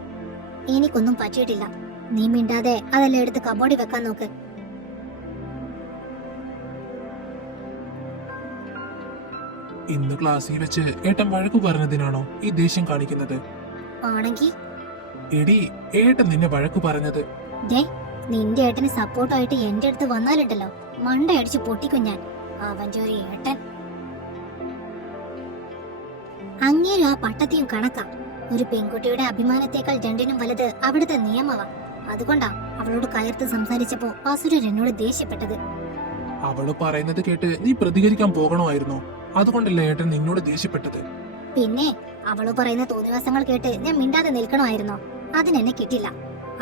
എനിക്കൊന്നും പറ്റിയിട്ടില്ല. നീ മിണ്ടാതെ അതെല്ലാം എടുത്ത് കബോർഡിൽ വെക്കാൻ നോക്ക്. ഇന്ന് ക്ലാസ്സിൽ വെച്ച് ഏട്ടൻ വഴക്കു പറഞ്ഞതിനാണോ ഈ ദേഷ്യം കാണിക്കുന്നത്? ആണെങ്കി എടി, ഏട്ടൻ നിന്നെ വഴക്കു പറഞ്ഞത്. ദേ, നിന്റെ ഏട്ടന് സപ്പോർട്ടായിട്ട് എന്റെ അടുത്ത് വന്നാലുണ്ടല്ലോ, മണ്ടയടിച്ച് പൊട്ടിക്കും ഞാൻ. അവന്റെ ഒരു ഏട്ടൻ. അങ്ങേരും ആ പട്ടത്തെയും കണക്കാ. ഒരു പെൺകുട്ടിയുടെ അഭിമാനത്തെക്കാൾ രണ്ടിനും വലുത് അവിടുത്തെ നിയമമാ. അതുകൊണ്ടാ അവളോട് കയർത്ത് സംസാരിച്ചപ്പോ അസുരൻ എന്നോട് ദേഷ്യപ്പെട്ടത്. അവള് പറയുന്നത് കേട്ട് നീ പ്രതികരിക്കാൻ പോകണമായിരുന്നോ? അതുകൊണ്ടല്ലേ ഏട്ടൻ നിന്നോട് ദേഷ്യപ്പെട്ടത്? പിന്നെ അവള് പറയുന്ന തോന്നിവാസങ്ങൾ കേട്ട് ഞാൻ മിണ്ടാതെ നിൽക്കണമായിരുന്നോ? അതിനെന്നെ കിട്ടില്ല.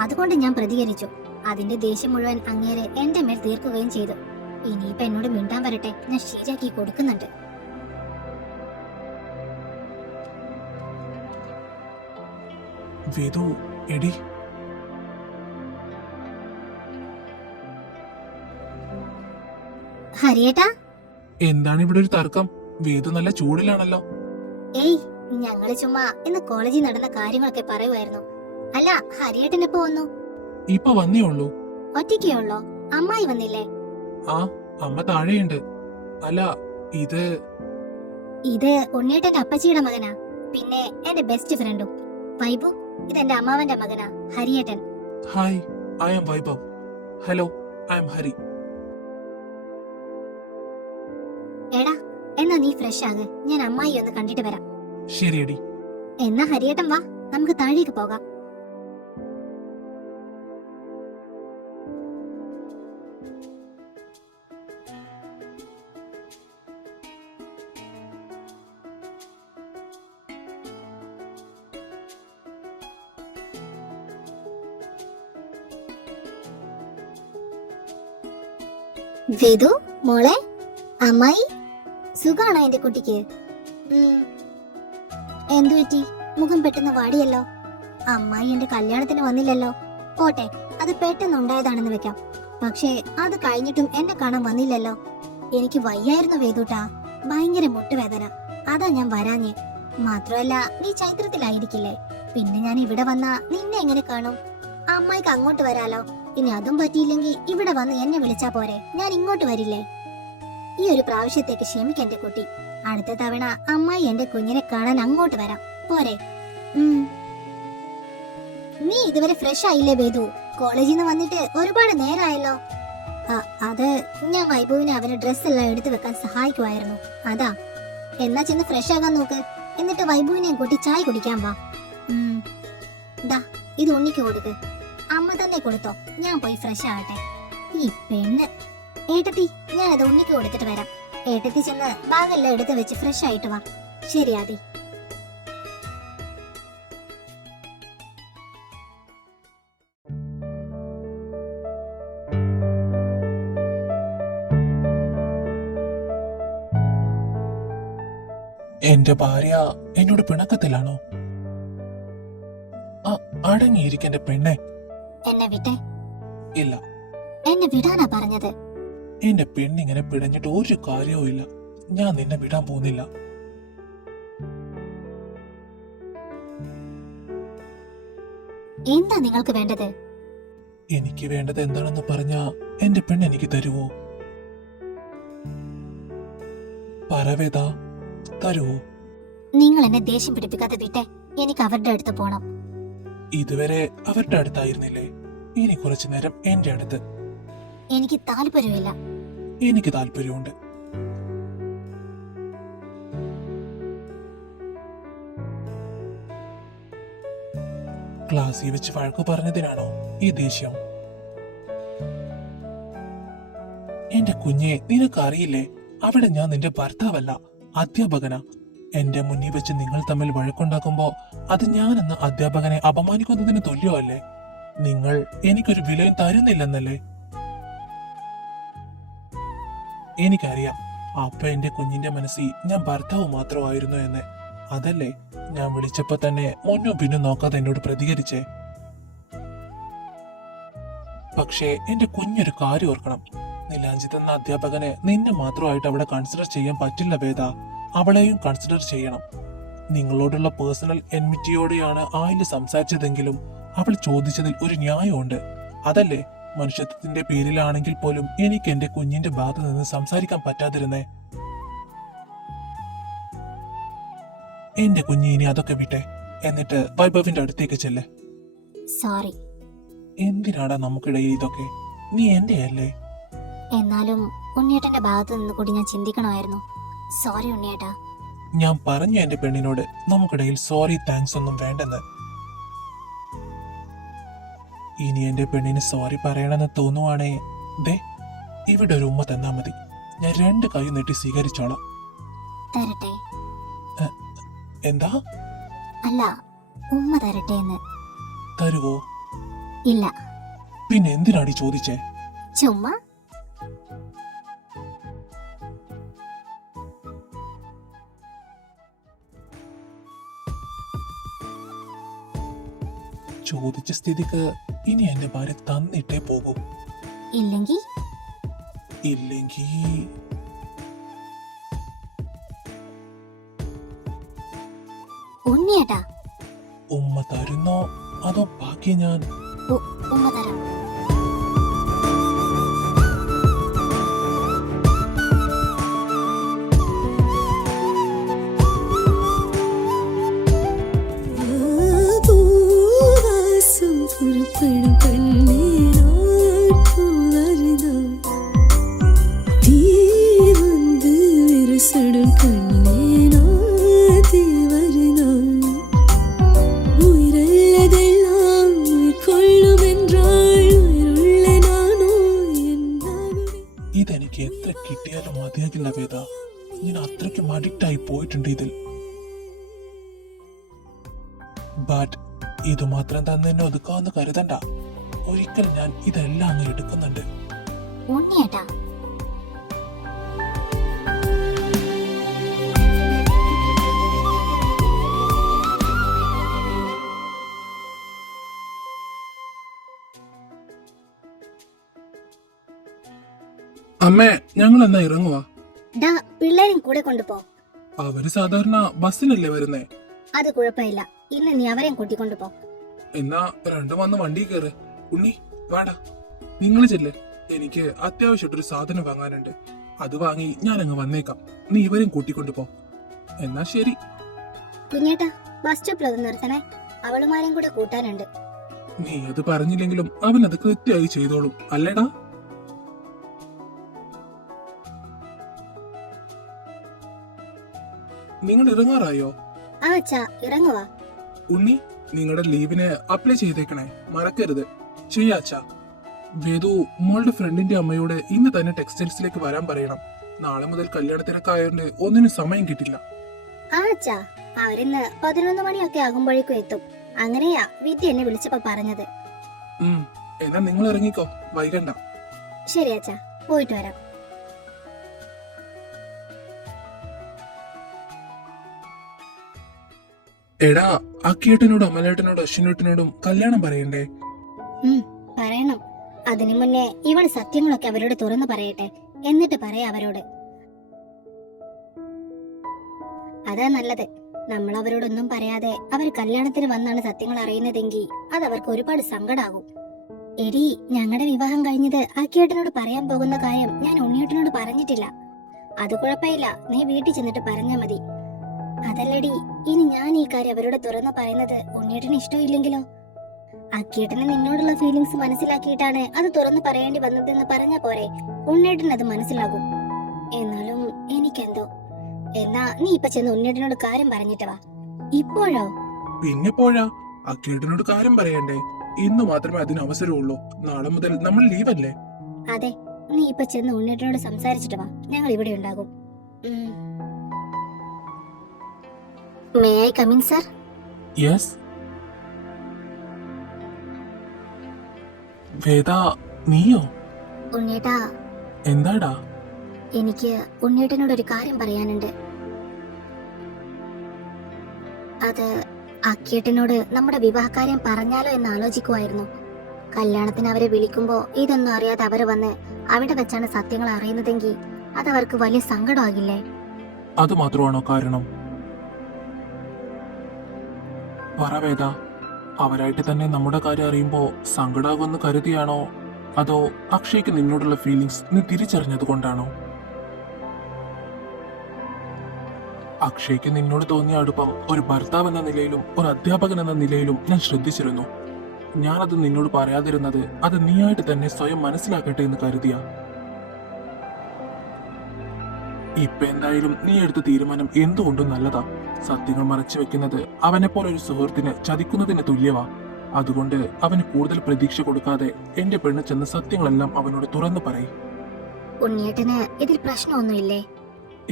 അതുകൊണ്ട് ഞാൻ പ്രതികരിച്ചു. അതിന്റെ ദേഷ്യം മുഴുവൻ അങ്ങേരെ എന്റെ മേൽ തീർക്കുകയും ചെയ്തു. ഇനിയിപ്പൊ എന്നോട് മിണ്ടാൻ വരട്ടെ, ഞാൻ ശരിയാക്കി കൊടുക്കുന്നുണ്ട്. വേദു, എടി. ഹരിയേട്ടാ, എന്താണ് ഇവിടെ ഒരു തർക്കം? വേദു നല്ല ചൂടിലാണല്ലോ. ഏയ്, ഞങ്ങള് ചുമ്മാ ഇന്ന് കോളേജിൽ നടന്ന കാര്യങ്ങളൊക്കെ പറയുമായിരുന്നു. അല്ല, ഹരിയേട്ടനെപ്പോ വന്നു? ഇപ്പൊ വന്നേ ഉള്ളൂ. ഒറ്റയ്ക്കേ ഉള്ളോ? അമ്മായി വന്നില്ലേ? ആ, അമ്മ താഴെയുണ്ട്. അല്ല, ഇത് ഉണ്ണേട്ടന്റെ അപ്പച്ചിയുടെ മകനാ. പിന്നെ എന്റെ ബെസ്റ്റ് ഫ്രണ്ടും. വൈബു, ഇതെന്റെ അമ്മാവന്റെ മകനാ, ഹരിയേട്ടൻ. Hi, I am Vaibhav. Hello, I am Hari. എടാ, എന്നാ നീ ഫ്രഷ് ആക്, ഞാൻ അമ്മായി ഒന്ന് കണ്ടിട്ട് വരാം. ശരിയടി. എന്നാ ഹരിയേട്ടൻ വാ, നമുക്ക് താഴേക്ക് പോകാം. വേദു മോളെ, അമ്മായി സുഖാണോ എന്റെ കുട്ടിക്ക്? എന്തു പറ്റി? മുഖം പെട്ടെന്ന് വാടിയല്ലോ. അമ്മായി എന്റെ കല്യാണത്തിന് വന്നില്ലല്ലോ. പോട്ടെ, അത് പെട്ടെന്ന് ഉണ്ടായതാണെന്ന് വെക്കാം. പക്ഷേ അത് കഴിഞ്ഞിട്ടും എന്നെ കാണാൻ വന്നില്ലല്ലോ. എനിക്ക് വയ്യായിരുന്നു വേദൂട്ടാ, ഭയങ്കര മുട്ടുവേദന. അതാ ഞാൻ വരാഞ്ഞേ. മാത്രമല്ല, നീ ചൈത്രത്തിലായിരിക്കില്ലേ? പിന്നെ ഞാൻ ഇവിടെ വന്നാ നിന്നെ എങ്ങനെ കാണും? അമ്മായിക്ക് അങ്ങോട്ട് വരാലോ. ഇനി അതും പറ്റിയില്ലെങ്കിൽ ഇവിടെ വന്ന് എന്നെ വിളിച്ചാ പോരെ, ഞാൻ ഇങ്ങോട്ട് വരില്ലേ? ഈ ഒരു പ്രാവശ്യത്തേക്ക് ക്ഷമിക്കെന്റെ കുട്ടി. അടുത്ത തവണ അമ്മായി എന്റെ കുഞ്ഞിനെ കാണാൻ അങ്ങോട്ട് വരാം, പോരെ? നീ ഇതുവരെ ഫ്രഷ് ആയില്ലേ വേദു? കോളേജിൽ നിന്ന് വന്നിട്ട് ഒരുപാട് നേരമായല്ലോ. അത് ഞാൻ വൈഭവിനെ അവന് ഡ്രസ് എല്ലാം എടുത്തു വെക്കാൻ സഹായിക്കുമായിരുന്നു, അതാ. എന്നാ ചെന്ന് ഫ്രഷ് ആകാൻ നോക്ക്. എന്നിട്ട് വൈഭവിനെയും കൂട്ടി ചായ കുടിക്കാൻ വാ. ദാ, ഇത് ഉണ്ണിക്ക് കൊടുക്ക്. അമ്മ തന്നെ കൊടുത്തോ, ഞാൻ പോയി ഫ്രഷ് ആകട്ടെ. ഈ പെണ്ണ്. ഏട്ടത്തി, ഞാൻ അത് ഉണ്ണിക്ക് കൊടുത്തിട്ട് വരാം. ഏട്ടത്തി ചെന്ന് ബാഗെല്ലാം എടുത്ത് വെച്ച് ഫ്രഷ് ആയിട്ട് വാ. ശരി ആദി. എന്റെ ഭാര്യ എന്നോട് പിണക്കത്തിലാണോ? അടങ്ങിയിരിക്കെന്റെ പെണ്ണെ. എന്നെ വിട്ടെ. ഇല്ല, എന്നെ വിടാനാ പറഞ്ഞത്. എന്റെ പെണ്ണിങ്ങനെ പിടഞ്ഞിട്ട് ഒരു കാര്യവും ഇല്ല. ഞാൻ നിന്നെ വിടാൻ പോകുന്നില്ല. എന്താ നിങ്ങൾക്ക് വേണ്ടത്? എനിക്ക് വേണ്ടത് എന്താണെന്ന് പറഞ്ഞാ എന്റെ പെണ്ണ് എനിക്ക് തരുവോ? പറവേതാ, തരുവോ? നിങ്ങൾ എന്നെ ദേഷ്യം പിടിപ്പിക്കാതെ വിട്ടെ. എനിക്ക് അവരുടെ അടുത്ത് പോണം. ഇതുവരെ അവരുടെ അടുത്തായിരുന്നില്ലേ? ഇനി കുറച്ചു നേരം എന്റെ അടുത്ത്. എനിക്ക് താല്പര്യമില്ല. എനിക്ക് താല്പര്യമുണ്ട്. ക്ലാസ്സിൽ വെച്ച് വഴക്കു പറഞ്ഞതിനാണോ ഈ ദേഷ്യം? എന്റെ കുഞ്ഞെ, നിനക്കറിയില്ലേ, അവിടെ ഞാൻ നിന്റെ ഭർത്താവല്ല, അധ്യാപകനാ. എന്റെ മുന്നിൽ വെച്ച് നിങ്ങൾ തമ്മിൽ വഴക്കുണ്ടാക്കുമ്പോ അത് ഞാനെന്ന അധ്യാപകനെ അപമാനിക്കുന്നതിന് തുല്യമല്ലേ? നിങ്ങൾ എനിക്കൊരു വിലയും തരുന്നില്ലെന്നല്ലേ? എനിക്കറിയാം, അപ്പ എന്റെ കുഞ്ഞിന്റെ മനസ്സിൽ ഞാൻ ഭർത്താവ് മാത്രമായിരുന്നു എന്ന്. അതല്ലേ ഞാൻ വിളിച്ചപ്പോ തന്നെ മുന്നോ പിന്നും നോക്കാതെ എന്നോട് പ്രതികരിച്ചേ. പക്ഷേ എന്റെ കുഞ്ഞൊരു കാര്യം ഓർക്കണം, നിലാഞ്ചിത് എന്ന അധ്യാപകനെ നിന്നെ മാത്രമായിട്ട് അവിടെ കൺസിഡർ ചെയ്യാൻ പറ്റില്ല വേദ. അവളെയും കൺസിഡർ ചെയ്യണം. നിങ്ങളോടുള്ള പേഴ്സണൽ എൻമിറ്റിയോടെയാണ് ആയില് സംസാരിച്ചതെങ്കിലും അവൾ ചോദിച്ചതിൽ ഒരു ന്യായമുണ്ട്. അതല്ലേ മനുഷ്യത്വത്തിന്റെ പേരിലാണെങ്കിൽ പോലും എനിക്ക് എന്റെ കുഞ്ഞിന്റെ ഭാഗത്ത് നിന്ന് സംസാരിക്കാൻ പറ്റാതിരുന്നേ. എന്റെ കുഞ്ഞി ഇനി അതൊക്കെ വിട്ടെ, എന്നിട്ട് വൈഭവിന്റെ അടുത്തേക്ക് ചെല്ലേ. സോറി. എന്തിനാടാ നമുക്കിടയിൽ ഇതൊക്കെ? നീ എന്റെ അല്ലേ? എന്നാലും ഉണ്ണിയേട്ടന്റെ ഭാഗത്ത് നിന്ന് കൂടി ഞാൻ ചിന്തിക്കണമായിരുന്നു. സോറി ഉണ്ണിയേട്ടാ. ഞാൻ പറഞ്ഞു എന്റെ പെണ്ണിനോട് നമുക്കിടയിൽ സോറി താങ്ക്സ് ഒന്നും വേണ്ടെന്ന്. ഇനി എന്റെ പെണ്ണിന് സോറി പറയണമെന്ന് തോന്നുവാണേ ദേ ഇവിടെ ഒരു ഉമ്മ തന്നാ മതി. ഞാൻ 2 കൈ നീട്ടി സ്വീകരിച്ചോളാം. തരട്ടെ? എന്താ? അല്ല, ഉമ്മ തരട്ടെ എന്ന്. തരുവോ? ഇല്ല. പിന്നെ എന്തിനാടി ചോദിച്ചേ? ചുമ്മാ. ചോദിച്ച സ്ഥിതിക്ക് ഇനി എന്റെ ഭാര്യ തന്നിട്ടേ പോകൂ. ഇല്ലെങ്കിൽ ഉണ്ണിയേട്ടാ, ഉമ്മ തരുന്നോ അതോ ബാക്കി ഞാൻ? ഉമ്മ തരാം. ഇതെനിക്ക് എത്ര കിട്ടിയാലും മതിയാകില്ല വേദ. ഞാൻ അത്രയ്ക്കും അഡിക്റ്റ് ആയി പോയിട്ടുണ്ട് ഇതിൽ. ബട്ട് ഇത് മാത്രം തന്നെ എന്നെ ഒതുക്കാമെന്ന് കരുതണ്ട. ഒരിക്കൽ ഞാൻ ഇതെല്ലാം അങ്ങ് എടുക്കുന്നുണ്ട്. ഉണ്ണിയേട്ടാ, അമ്മേ, ഞങ്ങൾ എന്നാ ഇറങ്ങുവാ? പിള്ളേരും കൂടെ കൊണ്ടുപോ. അവര് സാധാരണ ബസ്സിനല്ലേ വരുന്നേ? അത് കുഴപ്പമില്ല, ഇന്ന് നീ അവരെയും കൂട്ടിക്കൊണ്ടുപോ. എന്നാ 2 വന്ന് വണ്ടി കയറ്. ഉണ്ണി വാടാ, നിങ്ങൾ ചെല്ലേ. എനിക്ക് അത്യാവശ്യമായിട്ടൊരു സാധനം വാങ്ങാനുണ്ട്. അത് വാങ്ങി ഞാൻ അങ്ങ് വന്നേക്കാം. നീ ഇവരെയും കൂട്ടിക്കൊണ്ടുപോ. എന്നാ ശരി. കുഞ്ഞേട്ടാ, ബസ് സ്റ്റോപ്പിൽ അത് നിർത്തണേ. അവളുമാരെയും കൂടെ കൂട്ടാനുണ്ട്. നീ അത് പറഞ്ഞില്ലെങ്കിലും അവൻ അത് കൃത്യമായി ചെയ്തോളും അല്ലേടാ? നിങ്ങൾ ഇറങ്ങാറായോ? ആ അച്ഛാ, ഇറങ്ങുവാ. ഉണ്ണി, നിങ്ങളുടെ ലീവിന് അപ്ലൈ ചെയ്തേക്കണേ, മറക്കരുത്. ചെയ്യാച്ചാ. വേദു മോളുടെ ഫ്രണ്ടിന്റെ അമ്മയോട് ഇന്ന് തന്നെ ടെക്സ്റ്റൈൽസിലേക്ക് വരാൻ പറയണം. നാളെ മുതൽ കല്യാണത്തിനൊക്കെ ഒന്നിനും സമയം കിട്ടില്ല. ആ അച്ഛാ, അവരിന്ന് 11 മണിയൊക്കെ ആകുമ്പോഴേക്കും എത്തും. അങ്ങനെയാ വിദ്യ എന്നെ വിളിച്ചപ്പോ പറഞ്ഞത്. എന്നാ നിങ്ങൾ ഇറങ്ങിക്കോ, വൈകണ്ട. ശരി അച്ഛാ, പോയിട്ട് വരാം. എടാ, അക്കിയേട്ടനോടും അമലേട്ടനോടും അശ്വിനേട്ടനോടും കല്യാണം പറയണ്ടേ? പറയണം. അതിനു മുന്നേ ഇവൾ സത്യങ്ങളൊക്കെ അവരോട് തുറന്നു പറയട്ടെ, എന്നിട്ട് പറയാ അവരോട്. അതാ നല്ലത്. നമ്മൾ അവരോടൊന്നും പറയാതെ അവർ കല്യാണത്തിന് വന്നാണ് സത്യങ്ങൾ അറിയുന്നതെങ്കിൽ അത് അവർക്ക് ഒരുപാട് സങ്കടാകും. എടി, ഞങ്ങളുടെ വിവാഹം കഴിഞ്ഞത് അക്കിയേട്ടനോട് പറയാൻ പോകുന്ന കാര്യം ഞാൻ ഉണ്ണിയേട്ടനോട് പറഞ്ഞിട്ടില്ല. അത് കുഴപ്പമില്ല, നീ വീട്ടിൽ ചെന്നിട്ട് പറഞ്ഞാ മതി. അതല്ലടി, ഇനി ഞാൻ ഈ കാര്യം അവരോട് തുറന്നു പറയുന്നത് ഉണ്ണിയേട്ടന് ഇഷ്ടമില്ലെങ്കിലോ? അക്കിയേട്ടന് നിന്നോടുള്ള ഫീലിങ്സ് മനസ്സിലാക്കിയിട്ടാണ് അത് തുറന്നു പറയേണ്ടി വന്നതെന്ന് പറഞ്ഞാ പോരെ? ഉണ്ണേട്ടന് അത് മനസ്സിലാകും. എന്നാലും എനിക്കെന്തോ. എന്നാ നീ ഇപ്പൊ ചെന്ന് ഉണ്ണേട്ടനോട് കാര്യം പറഞ്ഞിട്ട് വാ. ഇപ്പോഴോ? പിന്നെപ്പോഴാ? അക്കേട്ടനോട് കാര്യം പറയണ്ടേ? ഇന്ന് മാത്രമേ അതിന് അവസരമുള്ളൂ. നാളെ മുതൽ നമ്മൾ ലീവല്ലേ? അതെ, നീ ഇപ്പൊ ചെന്ന് ഉണ്ണേട്ടനോട് സംസാരിച്ചിട്ട് വാ. ഞങ്ങൾ ഇവിടെ ഉണ്ടാകും. May I come in sir? Yes. Veda, നീയോ? ഉണ്ണേട്ടാ, എന്താടാ? എനിക്ക് ഉണ്ണേട്ടനോട് ഒരു കാര്യം പറയാനുണ്ട്. അത് അക്കിയേട്ടനോട് നമ്മുടെ വിവാഹകാര്യം പറഞ്ഞാലോ എന്ന് ആലോചിക്കുമായിരുന്നു. കല്യാണത്തിന് അവരെ വിളിക്കുമ്പോ ഇതൊന്നും അറിയാതെ അവര് വന്ന് അവിടെ വെച്ചാണ് സത്യങ്ങൾ അറിയുന്നതെങ്കിൽ അതവർക്ക് വലിയ സങ്കടമാകില്ലേ? അത് മാത്രമാണോ കാരണം? പറ വേദ, അവരായിട്ട് തന്നെ നമ്മുടെ കാര്യം അറിയുമ്പോ സങ്കടാകുമെന്ന് കരുതിയാണോ, അതോ അക്ഷയ്ക്ക് നിന്നോടുള്ള ഫീലിങ്സ് നീ തിരിച്ചറിഞ്ഞത് കൊണ്ടാണോ? അക്ഷയ്ക്ക് നിന്നോട് തോന്നിയ അടുപ്പം ഒരു ഭർത്താവ് എന്ന നിലയിലും ഒരു അധ്യാപകൻ എന്ന നിലയിലും ഞാൻ ശ്രദ്ധിച്ചിരുന്നു. ഞാനത് നിന്നോട് പറയാതിരുന്നത് അത് നീയായിട്ട് തന്നെ സ്വയം മനസ്സിലാക്കട്ടെ എന്ന് കരുതിയ. ഇപ്പൊ എന്തായാലും നീ എടുത്ത തീരുമാനം എന്തുകൊണ്ടും നല്ലതാ. സത്യങ്ങൾ മറച്ചു വെക്കുന്നത് അവനെ പോലെ ഒരു സുഹൃത്തിനെ ചതിക്കുന്നതിന് തുല്യവാ. അതുകൊണ്ട് അവന് കൂടുതൽ പ്രതീക്ഷ കൊടുക്കാതെ എന്റെ പെണ്ണ് ചെന്ന് സത്യങ്ങളെല്ലാം അവനോട് തുറന്നു പറയും. ഉണ്ണിയേട്ടന് ഇതിൽ പ്രശ്നമൊന്നുമില്ലേ?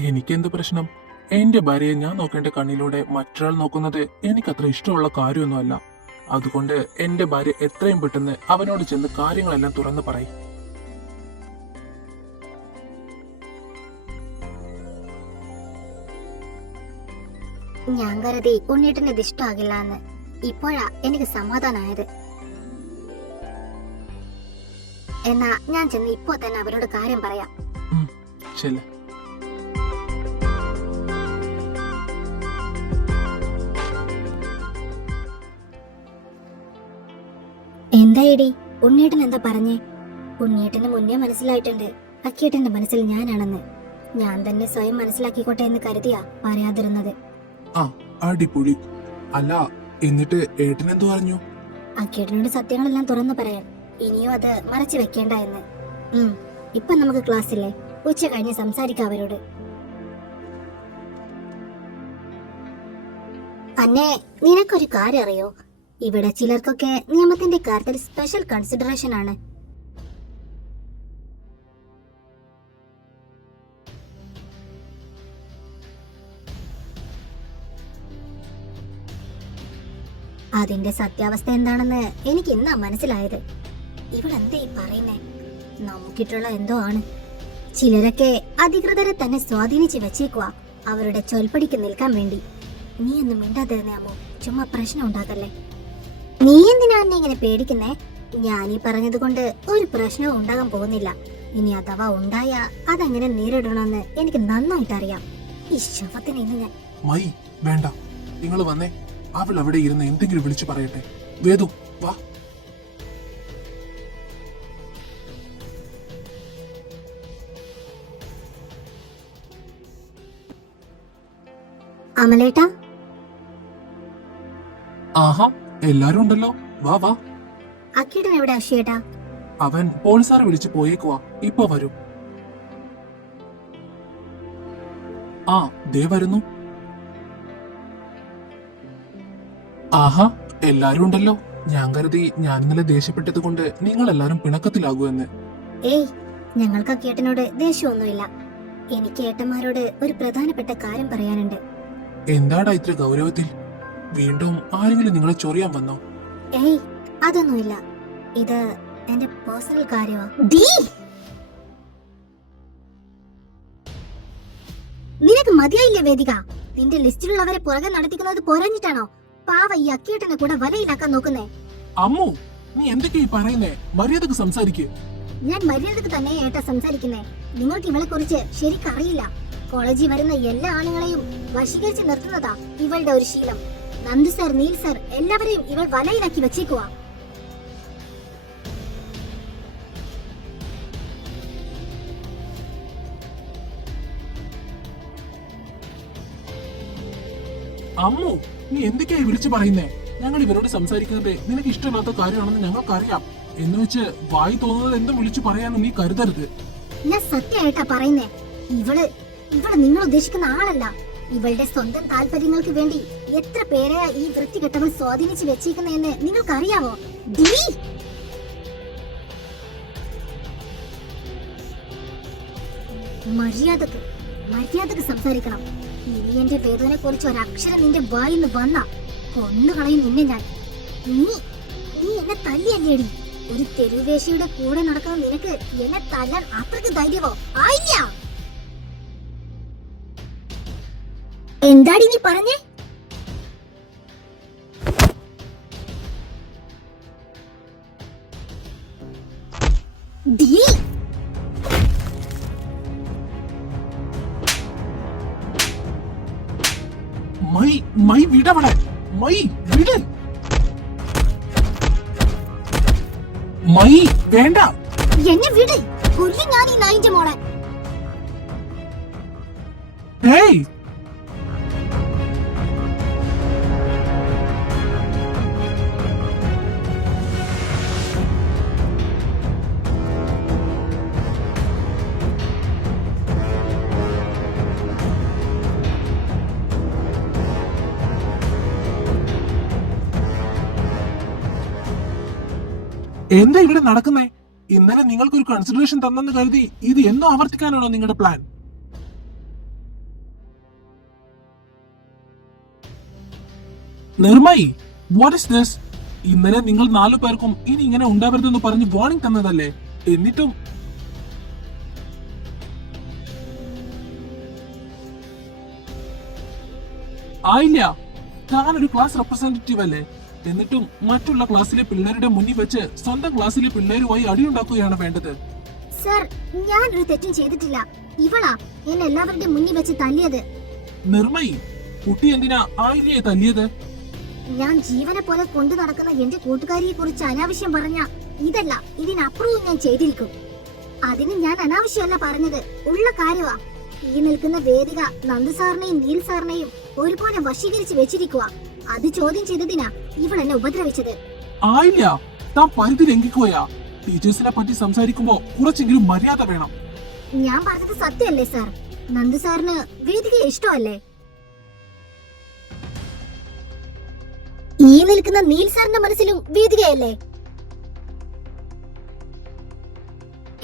എനിക്കെന്ത് പ്രശ്നം? എന്റെ ഭാര്യയെ ഞാൻ നോക്കേണ്ട കണ്ണിലൂടെ മറ്റൊരാൾ നോക്കുന്നത് എനിക്കത്ര ഇഷ്ടമുള്ള കാര്യമൊന്നുമല്ല. അതുകൊണ്ട് എന്റെ ഭാര്യ എത്രയും പെട്ടെന്ന് അവനോട് ചെന്ന് കാര്യങ്ങളെല്ലാം തുറന്നു പറയും. ഞാൻ കരുതി ഉണ്ണിയേട്ടന് ഇത് ഇഷ്ടമാകില്ല എന്ന്. ഇപ്പോഴാ എനിക്ക് സമാധാനായത്. എന്നാ ഞാൻ ചെന്ന് ഇപ്പോ തന്നെ അവരോട് കാര്യം പറയാം. ശരി. എന്തായിടി, ഉണ്ണിയേട്ടൻ എന്താ പറഞ്ഞേ? ഉണ്ണിയേട്ടന് മുന്നേ മനസ്സിലായിട്ടുണ്ട് അക്കിയേട്ടന്റെ മനസ്സിൽ ഞാനാണെന്ന്. ഞാൻ തന്നെ സ്വയം മനസ്സിലാക്കിക്കോട്ടെ എന്ന് കരുതിയാ പറയാതിരുന്നത്. ആ, അടിപൊളി. അല്ല, എന്നിട്ട് ഏട്ടൻ എന്തു പറഞ്ഞു? അക്കിയേട്ടനോട് സത്യങ്ങളെല്ലാം തുറന്നു പറയാൻ, ഇനിയും അത് മറച്ചു വെക്കേണ്ട എന്ന്. ഇപ്പൊ നമുക്ക് ക്ലാസ്സില്ലേ, ഉച്ച കഴിഞ്ഞ് സംസാരിക്കാം അവരോട്. അന്നേ, നിനക്കൊരു കാര്യം അറിയോ? ഇവിടെ ചിലർക്കൊക്കെ നിയമത്തിന്റെ കാര്യത്തിൽ സ്പെഷ്യൽ കൺസിഡറേഷൻ ആണ്. അതിന്റെ സത്യാവസ്ഥ എന്താണെന്ന് എനിക്ക് ഇന്നാ മനസ്സിലായത്. ഇവിടെ എന്താ ഈ പറയുന്നേ? നമുക്കിട്ടുള്ള എന്തോ ആണ്. ചിലരൊക്കെ അധികൃതരെ തന്നെ സ്വാധീനിച്ച് വെച്ചേക്കുവാ അവരുടെ ചൊൽപ്പടിക്ക് നിൽക്കാൻ വേണ്ടി. നീ ഒന്നും മിണ്ടാതിരുന്നേമോ, ചുമ്മാ പ്രശ്നം ഉണ്ടാക്കല്ലേ. നീ എന്തിനാ എന്നെ ഇങ്ങനെ പേടിക്കുന്നേ? ഞാനീ പറഞ്ഞത് കൊണ്ട് ഒരു പ്രശ്നവും ഉണ്ടാകാൻ പോകുന്നില്ല. ഇനി അഥവാ ഉണ്ടായ അതെങ്ങനെ നേരിടണമെന്ന് എനിക്ക് നന്നായിട്ട് അറിയാം. ഈ ശവത്തിന് ഇന്ന് ഞാൻ വേണ്ട, നിങ്ങൾ വന്നേ. അവൾ അവിടെ ഇരുന്ന് എന്തെങ്കിലും വിളിച്ചു പറയട്ടെ. വേദു, വാ. അമലേട്ടാ. ആഹാ, എല്ലാരും ഉണ്ടല്ലോ. വാ വാ. അക്കിയേട്ടൻ എവിടെ അക്ഷിയേട്ടാ? അവൻ പോലീസാറെ വിളിച്ചു പോയേക്കുവാ. ഇപ്പൊ വരും. ആ, ദേ വരുന്നു. ആഹാ, എല്ലാരും ഉണ്ടല്ലോ. ഞാൻ കരുതി ഞാൻ ഇന്നലെ ദേഷ്യപ്പെട്ടത് കൊണ്ട് നിങ്ങൾ എല്ലാരും പിണക്കത്തിലാകുമെന്ന്. ഏയ്, ഞങ്ങൾക്ക് അക്കിയേട്ടനോട് ദേഷ്യമൊന്നുമില്ല. എനിക്ക് ഏട്ടന്മാരോട് ഒരു പ്രധാനപ്പെട്ട കാര്യം പറയാനുണ്ട്. എന്താടാ ഇത്ര ഗൗരവത്തിൽ? വീണ്ടും ആരെങ്കിലും നിങ്ങളെ ചൊറിയാൻ വന്നോ? ഏയ്, അതൊന്നുമില്ല. ഇത് എന്റെ പേഴ്സണൽ കാര്യമാ. നിനക്ക് മതിയായില്ലേ വേദിക? നിന്റെ ലിസ്റ്റിലുള്ളവരെ പുറകെ നടത്തിക്കുന്നത് പോരാഞ്ഞിട്ടാണോ പാവ ഈ അക്കിയേട്ടനെ കൂടെ വലയിലാക്കാൻ നോക്കുന്നേ? അമ്മു, നീ എന്തൊക്കെയാ പറയുന്നേ? മര്യാദക്ക് സംസാരിക്ക്. ഞാൻ മര്യാദക്ക് തന്നെ ഏട്ടാ സംസാരിക്കുന്നേ. നിങ്ങൾക്ക് ഇവളെ കുറിച്ച് ശരിക്കറിയില്ല. കോളേജിൽ വരുന്ന എല്ലാ ആണുങ്ങളെയും വശീകരിച്ച് നിർത്തുന്നതാ ഇവളുടെ ഒരു ശീലം. നന്ദു സർ, നീൽ സർ, എല്ലാവരെയും ഇവൾ വലയിലാക്കി വെച്ചേക്കുവാ. അമ്മു, നീ എന്തൊക്കെയായി വിളിച്ചു പറയുന്നേ? ഞങ്ങൾ ഇവരോട് സംസാരിക്കുന്നത് നിനക്ക് ഇഷ്ടമില്ലാത്ത കാര്യമാണെന്ന് ഞങ്ങൾക്കറിയാം. എന്ന് വെച്ച് വായി തോന്നുന്നത് എന്തും വിളിച്ചു പറയാന്ന് നീ കരുതരുത്. ഞാൻ സത്യമായിട്ടാ പറയുന്നേ. ഇവള് ഇവള് നിങ്ങൾ ഉദ്ദേശിക്കുന്ന ആളല്ല. ഇവളുടെ സ്വന്തം താല്പര്യങ്ങൾക്ക് വേണ്ടി എത്ര പേരെയാ ഈ വൃത്തികെട്ടവൾ സ്വാധീനിച്ച് വെച്ചേക്കുന്നതെന്ന് നിങ്ങൾക്കറിയാമോ? ഡീ, മര്യാദക്ക് സംസാരിക്കണം. ഇനി എന്റെ വേദനെ കുറിച്ച് ഒരക്ഷരം നിന്റെ വായിന്ന് വന്ന കൊന്നുകളയും നിന്നെ ഞാൻ. നീ നീ എന്നെ തല്ലിയല്ലേടി? ഒരു തെരുവേശിയുടെ കൂടെ നടക്കുന്ന നിനക്ക് എന്നെ തല്ലാൻ അത്രക്ക് ധൈര്യമോ? ആയില്ല. എന്താടി നീ പറഞ്ഞേ? ഡീ, മൈ വിടവളെ, മൈ വിട്, മൈ വേണ്ട, എന്നെ വിട്. കൊല്ലി ഞാൻ ഈ നായിന്റെ മോളെ. ഏയ് എന്താ ഇവിടെ നടക്കുന്നേ? ഇന്നലെ നിങ്ങൾക്കൊരു കൺസിഡറേഷൻ തന്നെന്ന് കരുതി ഇത് എന്നും ആവർത്തിക്കാനാണോ നിങ്ങളുടെ plan? Nirmayi, what is this? ഇന്നലെ നിങ്ങൾ 4 പേർക്കും ഇനി ഇങ്ങനെ ഉണ്ടാവരുതെന്ന് പറഞ്ഞ് വാർണിംഗ് തന്നതല്ലേ? എന്നിട്ടും ആയില്ല. താനൊരു ക്ലാസ് റെപ്രസെന്റേറ്റീവ് അല്ലേ? എന്നിട്ടും മറ്റുള്ള ക്ലാസ്സിലെ പിള്ളേരുടെ മുന്നിൽ വെച്ച് സ്വന്തം ക്ലാസ്സിലെ പിള്ളേരുമായി അടിയുണ്ടാക്കുകയാണ് വേണ്ടത്. സർ, ഞാനൊരു തെറ്റും ചെയ്തിട്ടില്ല. ഇവളാ എന്നെ എല്ലാവരുടെ മുന്നിൽ വെച്ച് തല്ലിയത്. നിർമ്മയി, കുട്ടി എന്തിനാ ആയില്ലയെ തല്ലിയത്? ഞാൻ ജീവനെ പോലെ കൊണ്ടു നടക്കുന്ന എന്റെ കൂട്ടുകാരിയെ കുറിച്ച് അനാവശ്യം പറഞ്ഞ ഇതല്ല, ഇതിനപ്പുറവും ഞാൻ ചെയ്തിരിക്കും. അതിന് ഞാൻ അനാവശ്യമല്ല പറഞ്ഞത്, ഉള്ള കാര്യമാ. ഈ നിൽക്കുന്ന വേദിക നന്ദു സാറിനെയും നീൽ സാറിനെയും ഒരുപോലെ വശീകരിച്ച് വെച്ചിരിക്കുക. അത് ചോദ്യം ചെയ്തതിനാ ഇവൾ എന്നെ ഉപദ്രവിച്ചത്. ആയില്ല, താൻ പരിധി ലംഘിക്കുകയാ. ടീച്ചേഴ്സിനെ പറ്റി സംസാരിക്കുമ്പോ കുറച്ചെങ്കിലും മര്യാദ വേണം. ഞാൻ പറഞ്ഞത് സത്യമല്ലേ സാർ? നന്ദു സാറിന് വേദികയെ ഇഷ്ടമല്ലേ? ഈ നിൽക്കുന്ന നീൽ സാറിന്റെ മനസ്സിലും വേദികയല്ലേ?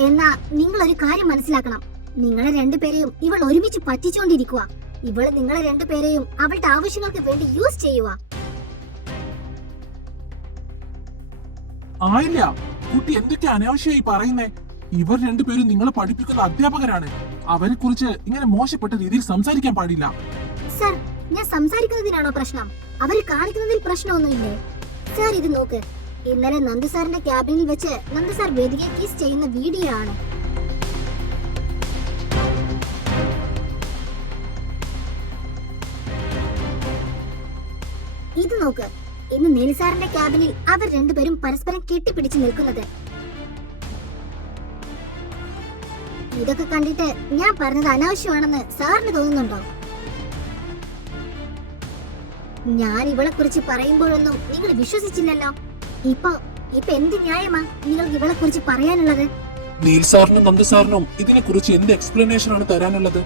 എന്നാ നിങ്ങൾ ഒരു കാര്യം മനസ്സിലാക്കണം. നിങ്ങളെ രണ്ടുപേരെയും ഇവൾ ഒരുമിച്ച് പറ്റിച്ചോണ്ടിരിക്കുക. ഇവള് നിങ്ങളെ രണ്ടുപേരെയും അവളുടെ ആവശ്യങ്ങൾക്ക് വേണ്ടി യൂസ് ചെയ്യുക. ആയില്ല, കുട്ടി എന്തൊക്കെ അനാവശ്യമായി പറയുന്നേ? ഇവർ രണ്ടുപേരും നിങ്ങളെ പഠിപ്പിക്കുന്ന അധ്യാപകരാണ്. അവരെ കുറിച്ച് ഇങ്ങനെ മോശപ്പെട്ട രീതിയിൽ സംസാരിക്കാൻ പാടില്ല. സർ, ഞാൻ സംസാരിക്കുന്നതിനാണോ പ്രശ്നം? അവര് കാണിക്കുന്നതിൽ പ്രശ്നമൊന്നുമില്ലേ? സർ, ഇത് നോക്ക്. ഇന്നലെ നന്ദു സാറിന്റെ ക്യാബിനിൽ വെച്ച് നന്ദു സാർ വേദികയെ കിസ് ചെയ്യുന്ന വീഡിയോ ആണ്. ഇത് നോക്ക്. ഇന്ന് നീൽ സാറിന്റെ ക്യാബിനിൽ അവർ രണ്ടുപേരും പരസ്പരം കെട്ടിപ്പിടിച്ച് നിൽക്കുന്നത്. ഇതൊക്കെ കണ്ടിട്ട് ഞാൻ പറഞ്ഞത് അനാവശ്യമാണെന്ന് സാറിന് തോന്നുന്നുണ്ടോ? ഞാൻ ഇവളെ കുറിച്ച് പറയുമ്പോഴൊന്നും നിങ്ങൾ വിശ്വസിച്ചില്ലല്ലോ. ഇപ്പൊ എന്ത് ന്യായമാ നിങ്ങൾക്ക് ഇവളെ കുറിച്ച് പറയാനുള്ളത്? നീൽ സാറിനും നന്ദു സാറിനും ഇതിനെ കുറിച്ച് എന്ത് എക്സ്പ്ലനേഷൻ ആണ് തരാനുള്ളത്?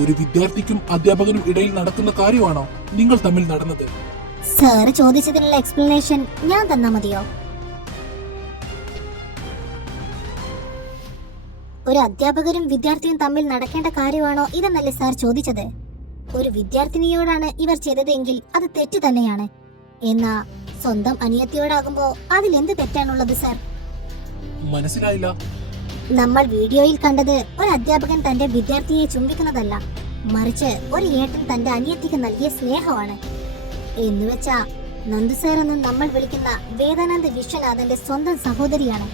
ഒരു വിദ്യാർത്ഥിക്കും അധ്യാപകനും ഇടയിൽ നടക്കുന്ന കാര്യമാണോ നിങ്ങൾ തമ്മിൽ നടന്നത്? സാറ് ചോദിച്ചതിനുള്ള എക്സ്പ്ലനേഷൻ ഞാൻ തന്നാ മതിയോ? ഒരു അധ്യാപകരും വിദ്യാർത്ഥിയും തമ്മിൽ നടക്കേണ്ട കാര്യമാണോ ഇതെന്നല്ലേ സാർ ചോദിച്ചത്? ഒരു വിദ്യാർത്ഥിനിയോടാണ് ഇവർ ചെയ്തതെങ്കിൽ അത് തെറ്റ് തന്നെയാണ്. എന്നാ സ്വന്തം അനിയത്തിയോടാകുമ്പോ അതിലെന്ത് തെറ്റാണുള്ളത് സാർ? മനസ്സിലായില്ല. നമ്മൾ വീഡിയോയിൽ കണ്ടത് ഒരു അധ്യാപകൻ തന്റെ വിദ്യാർത്ഥിയെ ചുംബിക്കുന്നതല്ല, മറിച്ച് ഒരു ഏട്ടൻ തന്റെ അനിയത്തിക്ക് നൽകിയ സ്നേഹമാണ്. എന്നുവെച്ചാ നന്ദു സാർ എന്ന് നമ്മൾ വിളിക്കുന്ന വേദാനന്ദ വിശ്വനാഥന്റെ സ്വന്തം സഹോദരിയാണ്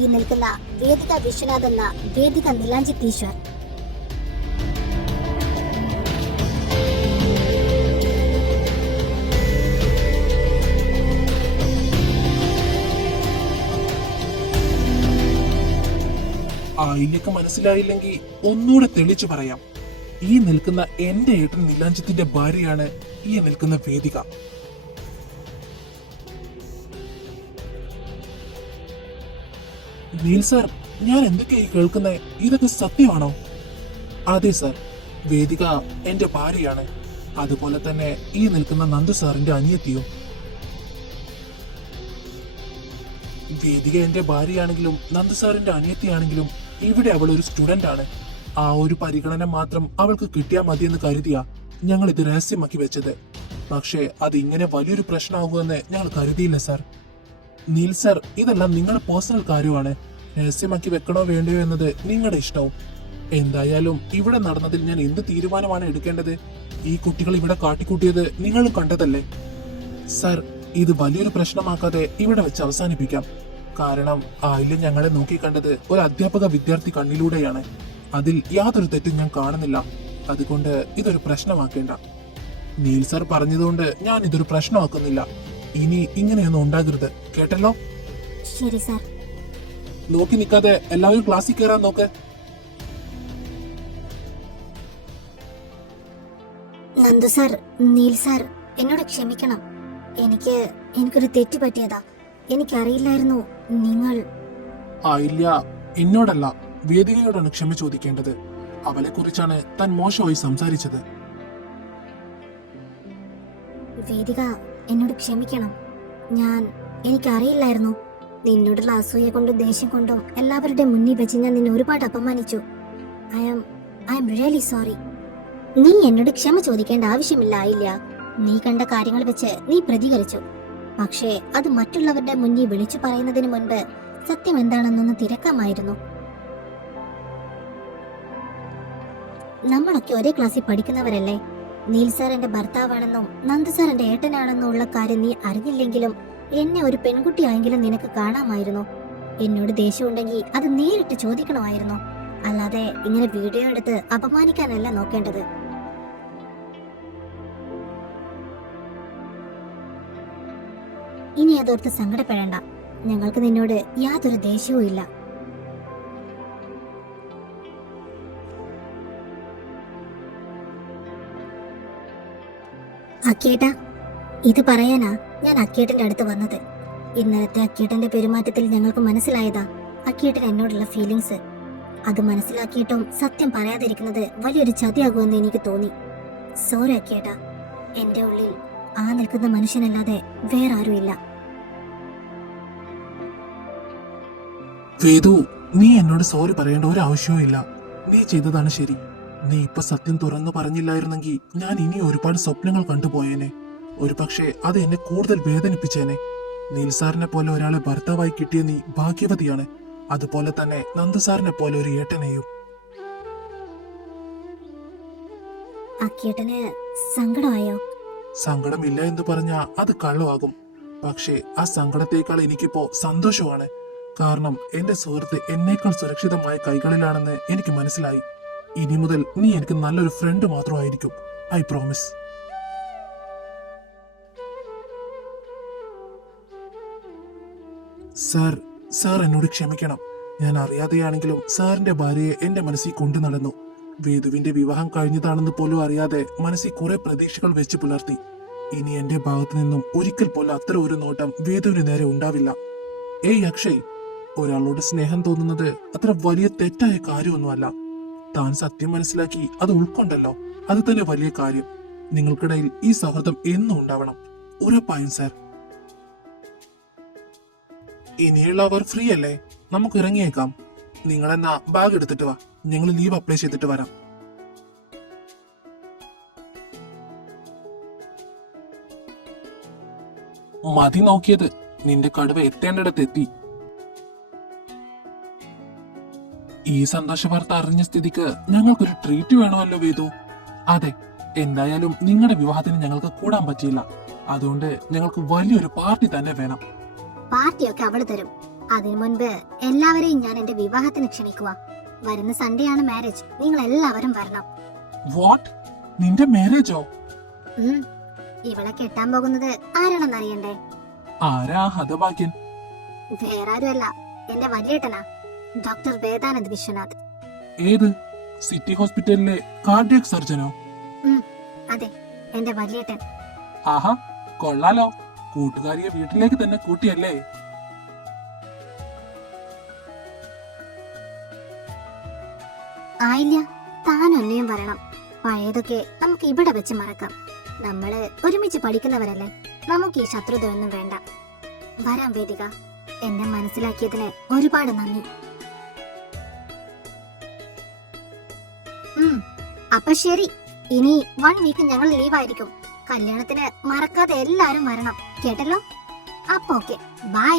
ഈ നിൽക്കുന്ന വേദിക വിശ്വനാഥ് എന്ന വേദിക നിലാഞ്ജിത്ത് ഈശ്വർ. ആയില്ലക്ക് മനസ്സിലായില്ലെങ്കിൽ ഒന്നുകൂടെ തെളിച്ചു പറയാം. ഈ നിൽക്കുന്ന എന്റെ ഏട്ടൻ നിലാഞ്ജിത്തിന്റെ ഭാര്യയാണ് ഈ നിൽക്കുന്ന വേദിക. നീൽ സാർ, ഞാൻ എന്തൊക്കെയായി കേൾക്കുന്നേ? ഇതൊക്കെ സത്യമാണോ? അതെ സാർ, വേദിക എന്റെ ഭാര്യയാണ്. അതുപോലെ തന്നെ ഈ നിൽക്കുന്ന നന്ദു സാറിന്റെ അനിയത്തിയും. വേദിക എന്റെ ഭാര്യയാണെങ്കിലും നന്ദു സാറിന്റെ അനിയത്തിയാണെങ്കിലും ഇവിടെ അവൾ ഒരു സ്റ്റുഡന്റ് ആണ്. ആ ഒരു പരിഗണന മാത്രം അവൾക്ക് കിട്ടിയാൽ മതിയെന്ന് കരുതിയാ ഞങ്ങൾ ഇത് രഹസ്യമാക്കി വെച്ചത്. പക്ഷേ അത് ഇങ്ങനെ വലിയൊരു പ്രശ്നമാകുമെന്ന് ഞങ്ങൾ കരുതിയില്ല സാർ. നീൽ സാർ, ഇതെല്ലാം നിങ്ങളുടെ പേഴ്സണൽ കാര്യമാണ്. രഹസ്യമാക്കി വെക്കണോ വേണ്ടയോ എന്നത് നിങ്ങളുടെ ഇഷ്ടവും. എന്തായാലും ഇവിടെ നടന്നതിൽ ഞാൻ എന്ത് തീരുമാനമാണ് എടുക്കേണ്ടത്? ഈ കുട്ടികൾ ഇവിടെ കാട്ടിക്കൂട്ടിയത് നിങ്ങൾ കണ്ടതല്ലേ സാർ? ഇത് വലിയൊരു പ്രശ്നമാക്കാതെ ഇവിടെ വെച്ച് അവസാനിപ്പിക്കാം. കാരണം ആയില്യം ഞങ്ങളെ നോക്കിക്കണ്ടത് ഒരു അധ്യാപക വിദ്യാർത്ഥി കണ്ണിലൂടെയാണ്. അതിൽ യാതൊരു തെറ്റും ഞാൻ കാണുന്നില്ല. അതുകൊണ്ട് ഇതൊരു പ്രശ്നമാക്കേണ്ട. നീൽ സാർ പറഞ്ഞതുകൊണ്ട് ഞാൻ ഇതൊരു പ്രശ്നമാക്കുന്നില്ല. ഇനി ഇങ്ങനെയൊന്നും ഉണ്ടാകരുത്, കേട്ടല്ലോ? ശരി സാർ. നോക്കി നിൽക്കാതെ എല്ലാവരും ക്ലാസ്സിൽ കയറാൻ നോക്ക്. നന്ദു സാർ, നീൽ സാർ, എന്നോട് ക്ഷമിക്കണം. എനിക്കൊരു തെറ്റ് പറ്റിയതാ. എനിക്കറിയില്ലായിരുന്നു നിങ്ങൾ. ഇല്ല, എന്നോടല്ല, വേദികയോടാണ് ക്ഷമ ചോദിക്കേണ്ടത്. അവളെ കുറിച്ചാണ് താൻ മോശമായി സംസാരിച്ചത്. വേദിക, എന്നോട് ക്ഷമിക്കണം. എനിക്കറിയില്ലായിരുന്നു. നിന്നോടുള്ള അസൂയ കൊണ്ടും ദേഷ്യം കൊണ്ടും എല്ലാവരുടെ മുന്നിൽ വെച്ച് ഞാൻ നിന്നെ ഒരുപാട് അപമാനിച്ചു. I am really sorry. നീ എന്നോട് ക്ഷമ ചോദിക്കേണ്ട ആവശ്യമില്ല. നീ കണ്ട കാര്യങ്ങൾ വെച്ച് നീ പ്രതികരിച്ചു. പക്ഷേ അത് മറ്റുള്ളവരുടെ മുന്നിൽ വിളിച്ചു പറയുന്നതിന് മുൻപ് സത്യം എന്താണെന്നൊന്ന് തിരക്കാമായിരുന്നു. നമ്മളൊക്കെ ഒരേ ക്ലാസ്സിൽ പഠിക്കുന്നവരല്ലേ? നീൽ സാർ എന്റെ ഭർത്താവാണെന്നും നന്ദു സാർ എന്റെ ഏട്ടനാണെന്നും ഉള്ള കാര്യം നീ അറിഞ്ഞില്ലെങ്കിലും എന്നെ ഒരു പെൺകുട്ടിയായെങ്കിലും നിനക്ക് കാണാമായിരുന്നു. എന്നോട് ദേഷ്യമുണ്ടെങ്കിൽ അത് നേരിട്ട് ചോദിക്കണമായിരുന്നു. അല്ലാതെ ഇങ്ങനെ വീഡിയോ എടുത്ത് അപമാനിക്കാനല്ല നോക്കേണ്ടത്. ഇനി അതോർത്ത് സങ്കടപ്പെടേണ്ട. ഞങ്ങൾക്ക് നിന്നോട് യാതൊരു ദേഷ്യവും ഇല്ല. അക്കേട്ടാ, ഇത് പറയാനാ ഞാൻ അക്കേട്ടന്റെ അടുത്ത് വന്നത്. ഇന്നലത്തെ അക്കേട്ടന്റെ പെരുമാറ്റത്തിൽ ഞങ്ങൾക്ക് മനസ്സിലായതാ അക്കേട്ടൻ എന്നോടുള്ള ഫീലിങ്സ്. അത് മനസ്സിലാക്കിയിട്ടും സത്യം പറയാതിരിക്കുന്നത് വലിയൊരു ചതിയാകുമെന്ന് എനിക്ക് തോന്നി. സോറി അക്കേട്ടാ. എന്റെ ഉള്ളിൽ ആ നിൽക്കുന്ന മനുഷ്യനല്ലാതെ വേറെ ആരുമില്ല. വേദു, നീ എന്നോട് സോറി പറയേണ്ട ഒരു ആവശ്യവും ഇല്ല. നീ ചെയ്തതാണ് ശരി. നീ ഇപ്പൊ സത്യം തുറന്നു പറഞ്ഞില്ലായിരുന്നെങ്കിൽ ഞാൻ ഇനി ഒരുപാട് സ്വപ്നങ്ങൾ കണ്ടുപോയേനെ. ഒരു പക്ഷേ അത് എന്നെ കൂടുതൽ വേദനിപ്പിച്ചേനെ. നീൽ സാറിനെ പോലെ ഒരാളെ ഭർത്താവായി കിട്ടിയ നീ ഭാഗ്യവതിയാണ്. അതുപോലെ തന്നെ നന്ദു സാറിനെ പോലെ ഒരു ഏട്ടനെയും. അക്കേട്ടന് സങ്കടമായോ? സങ്കടമില്ല എന്ന് പറഞ്ഞാ അത് കള്ളമാകും. പക്ഷേ ആ സങ്കടത്തേക്കാൾ എനിക്കിപ്പോ സന്തോഷമാണ്. കാരണം എന്റെ സുഹൃത്ത് എന്നേക്കാൾ സുരക്ഷിതമായ കൈകളിലാണെന്ന് എനിക്ക് മനസ്സിലായി. ഇനി മുതൽ നീ എനിക്ക് നല്ലൊരു ഫ്രണ്ട് മാത്രമായിരിക്കും. I promise. സാർ എന്നോട് ക്ഷമിക്കണം. ഞാൻ അറിയാതെയാണെങ്കിലും സാറിന്റെ ഭാര്യയെ എന്റെ മനസ്സിൽ കൊണ്ടു നടന്നു. വേദുവിന്റെ വിവാഹം കഴിഞ്ഞതാണെന്ന് പോലും അറിയാതെ മനസ്സിൽ കുറെ പ്രതീക്ഷകൾ വെച്ച് പുലർത്തി. ഇനി എന്റെ ഭാഗത്തു നിന്നും ഒരിക്കൽ പോലും അത്ര ഒരു നോട്ടം വേദുവിന് നേരെ ഉണ്ടാവില്ല. ഏയ് അക്ഷയ്, ഒരാളോട് സ്നേഹം തോന്നുന്നത് അത്ര വലിയ തെറ്റായ കാര്യമൊന്നുമല്ല. താൻ സത്യം മനസ്സിലാക്കി അത് ഉൾക്കൊണ്ടല്ലോ, അത് തന്നെ വലിയ കാര്യം. നിങ്ങൾക്കിടയിൽ ഈ സൗഹൃദം എന്നും ഉണ്ടാവണം. ഉറപ്പായും സാർ. ഇനിയുള്ളവർ ഫ്രീ അല്ലേ? നമുക്ക് ഇറങ്ങിയേക്കാം. നിങ്ങളെന്നാ ബാഗ് എടുത്തിട്ട് വാ. ഞങ്ങൾ ലീവ് അപ്ലൈ ചെയ്തിട്ട് വരാം. മതി നോക്കിയത്. നിന്റെ കടുവ എത്തേണ്ടിടത്ത് എത്തി. ഈ സന്തോഷ വാർത്ത അറിഞ്ഞ സ്ഥിതിക്ക് ഞങ്ങൾക്കൊരു ട്രീറ്റ് വേണമല്ലോ വേദു. അതെ, എന്തായാലും നിങ്ങളുടെ വിവാഹത്തിന് ഞങ്ങൾക്ക് കൂടാൻ പറ്റിയില്ല. അതുകൊണ്ട് ഞങ്ങൾക്ക് വലിയൊരു പാർട്ടി തന്നെ വേണം. പാർട്ടിയൊക്കെ അവള് തരും. അതിനു മുൻപ് എല്ലാവരെയും ഞാൻ എന്റെ വിവാഹത്തിന് ക്ഷണിക്കുക. വരുന്ന സൺഡേ ആണ് മാരേജ്. നിങ്ങൾ എല്ലാവരും വരണം. വാട്ട്? നിന്റെ മാരേജോ? ഇവളെ കെട്ടാൻ പോകുന്നത് ആരാണെന്ന് അറിയണ്ടേ? ആരാ ഹതഭാഗ്യൻ? വേറെ ആരുമല്ല, എന്റെ വലിയേട്ടനാ, ഡോക്ടർ വേദാനന്ദ് വിശ്വനാഥ്. ഏത്? സിറ്റി ഹോസ്പിറ്റലിലെ കാർഡിയക് സർജനോ? അതെ, എന്റെ വലിയേട്ടൻ. ആഹാ, കൊള്ളാലോ. കൂട്ടുകാരിയെ വീട്ടിലേക്ക് തന്നെ കൂട്ടിയല്ലേ? ആയില്ല, താൻ ഒന്നെയും വരണം. പഴയതൊക്കെ നമുക്ക് ഇവിടെ വെച്ച് മറക്കാം. നമ്മള് ഒരുമിച്ച് പഠിക്കുന്നവരല്ലേ, നമുക്ക് ഈ ശത്രുതയൊന്നും വേണ്ട. വരാം വേദിക. എന്നെ മനസ്സിലാക്കിയതിന് ഒരുപാട് നന്ദി. അപ്പൊ ശരി, ഇനി 1 വീക്ക് ഞങ്ങൾ ലീവായിരിക്കും. കല്യാണത്തിന് മറക്കാതെ എല്ലാരും വരണം, കേട്ടല്ലോ? അപ്പൊ ഓക്കെ, ബൈ.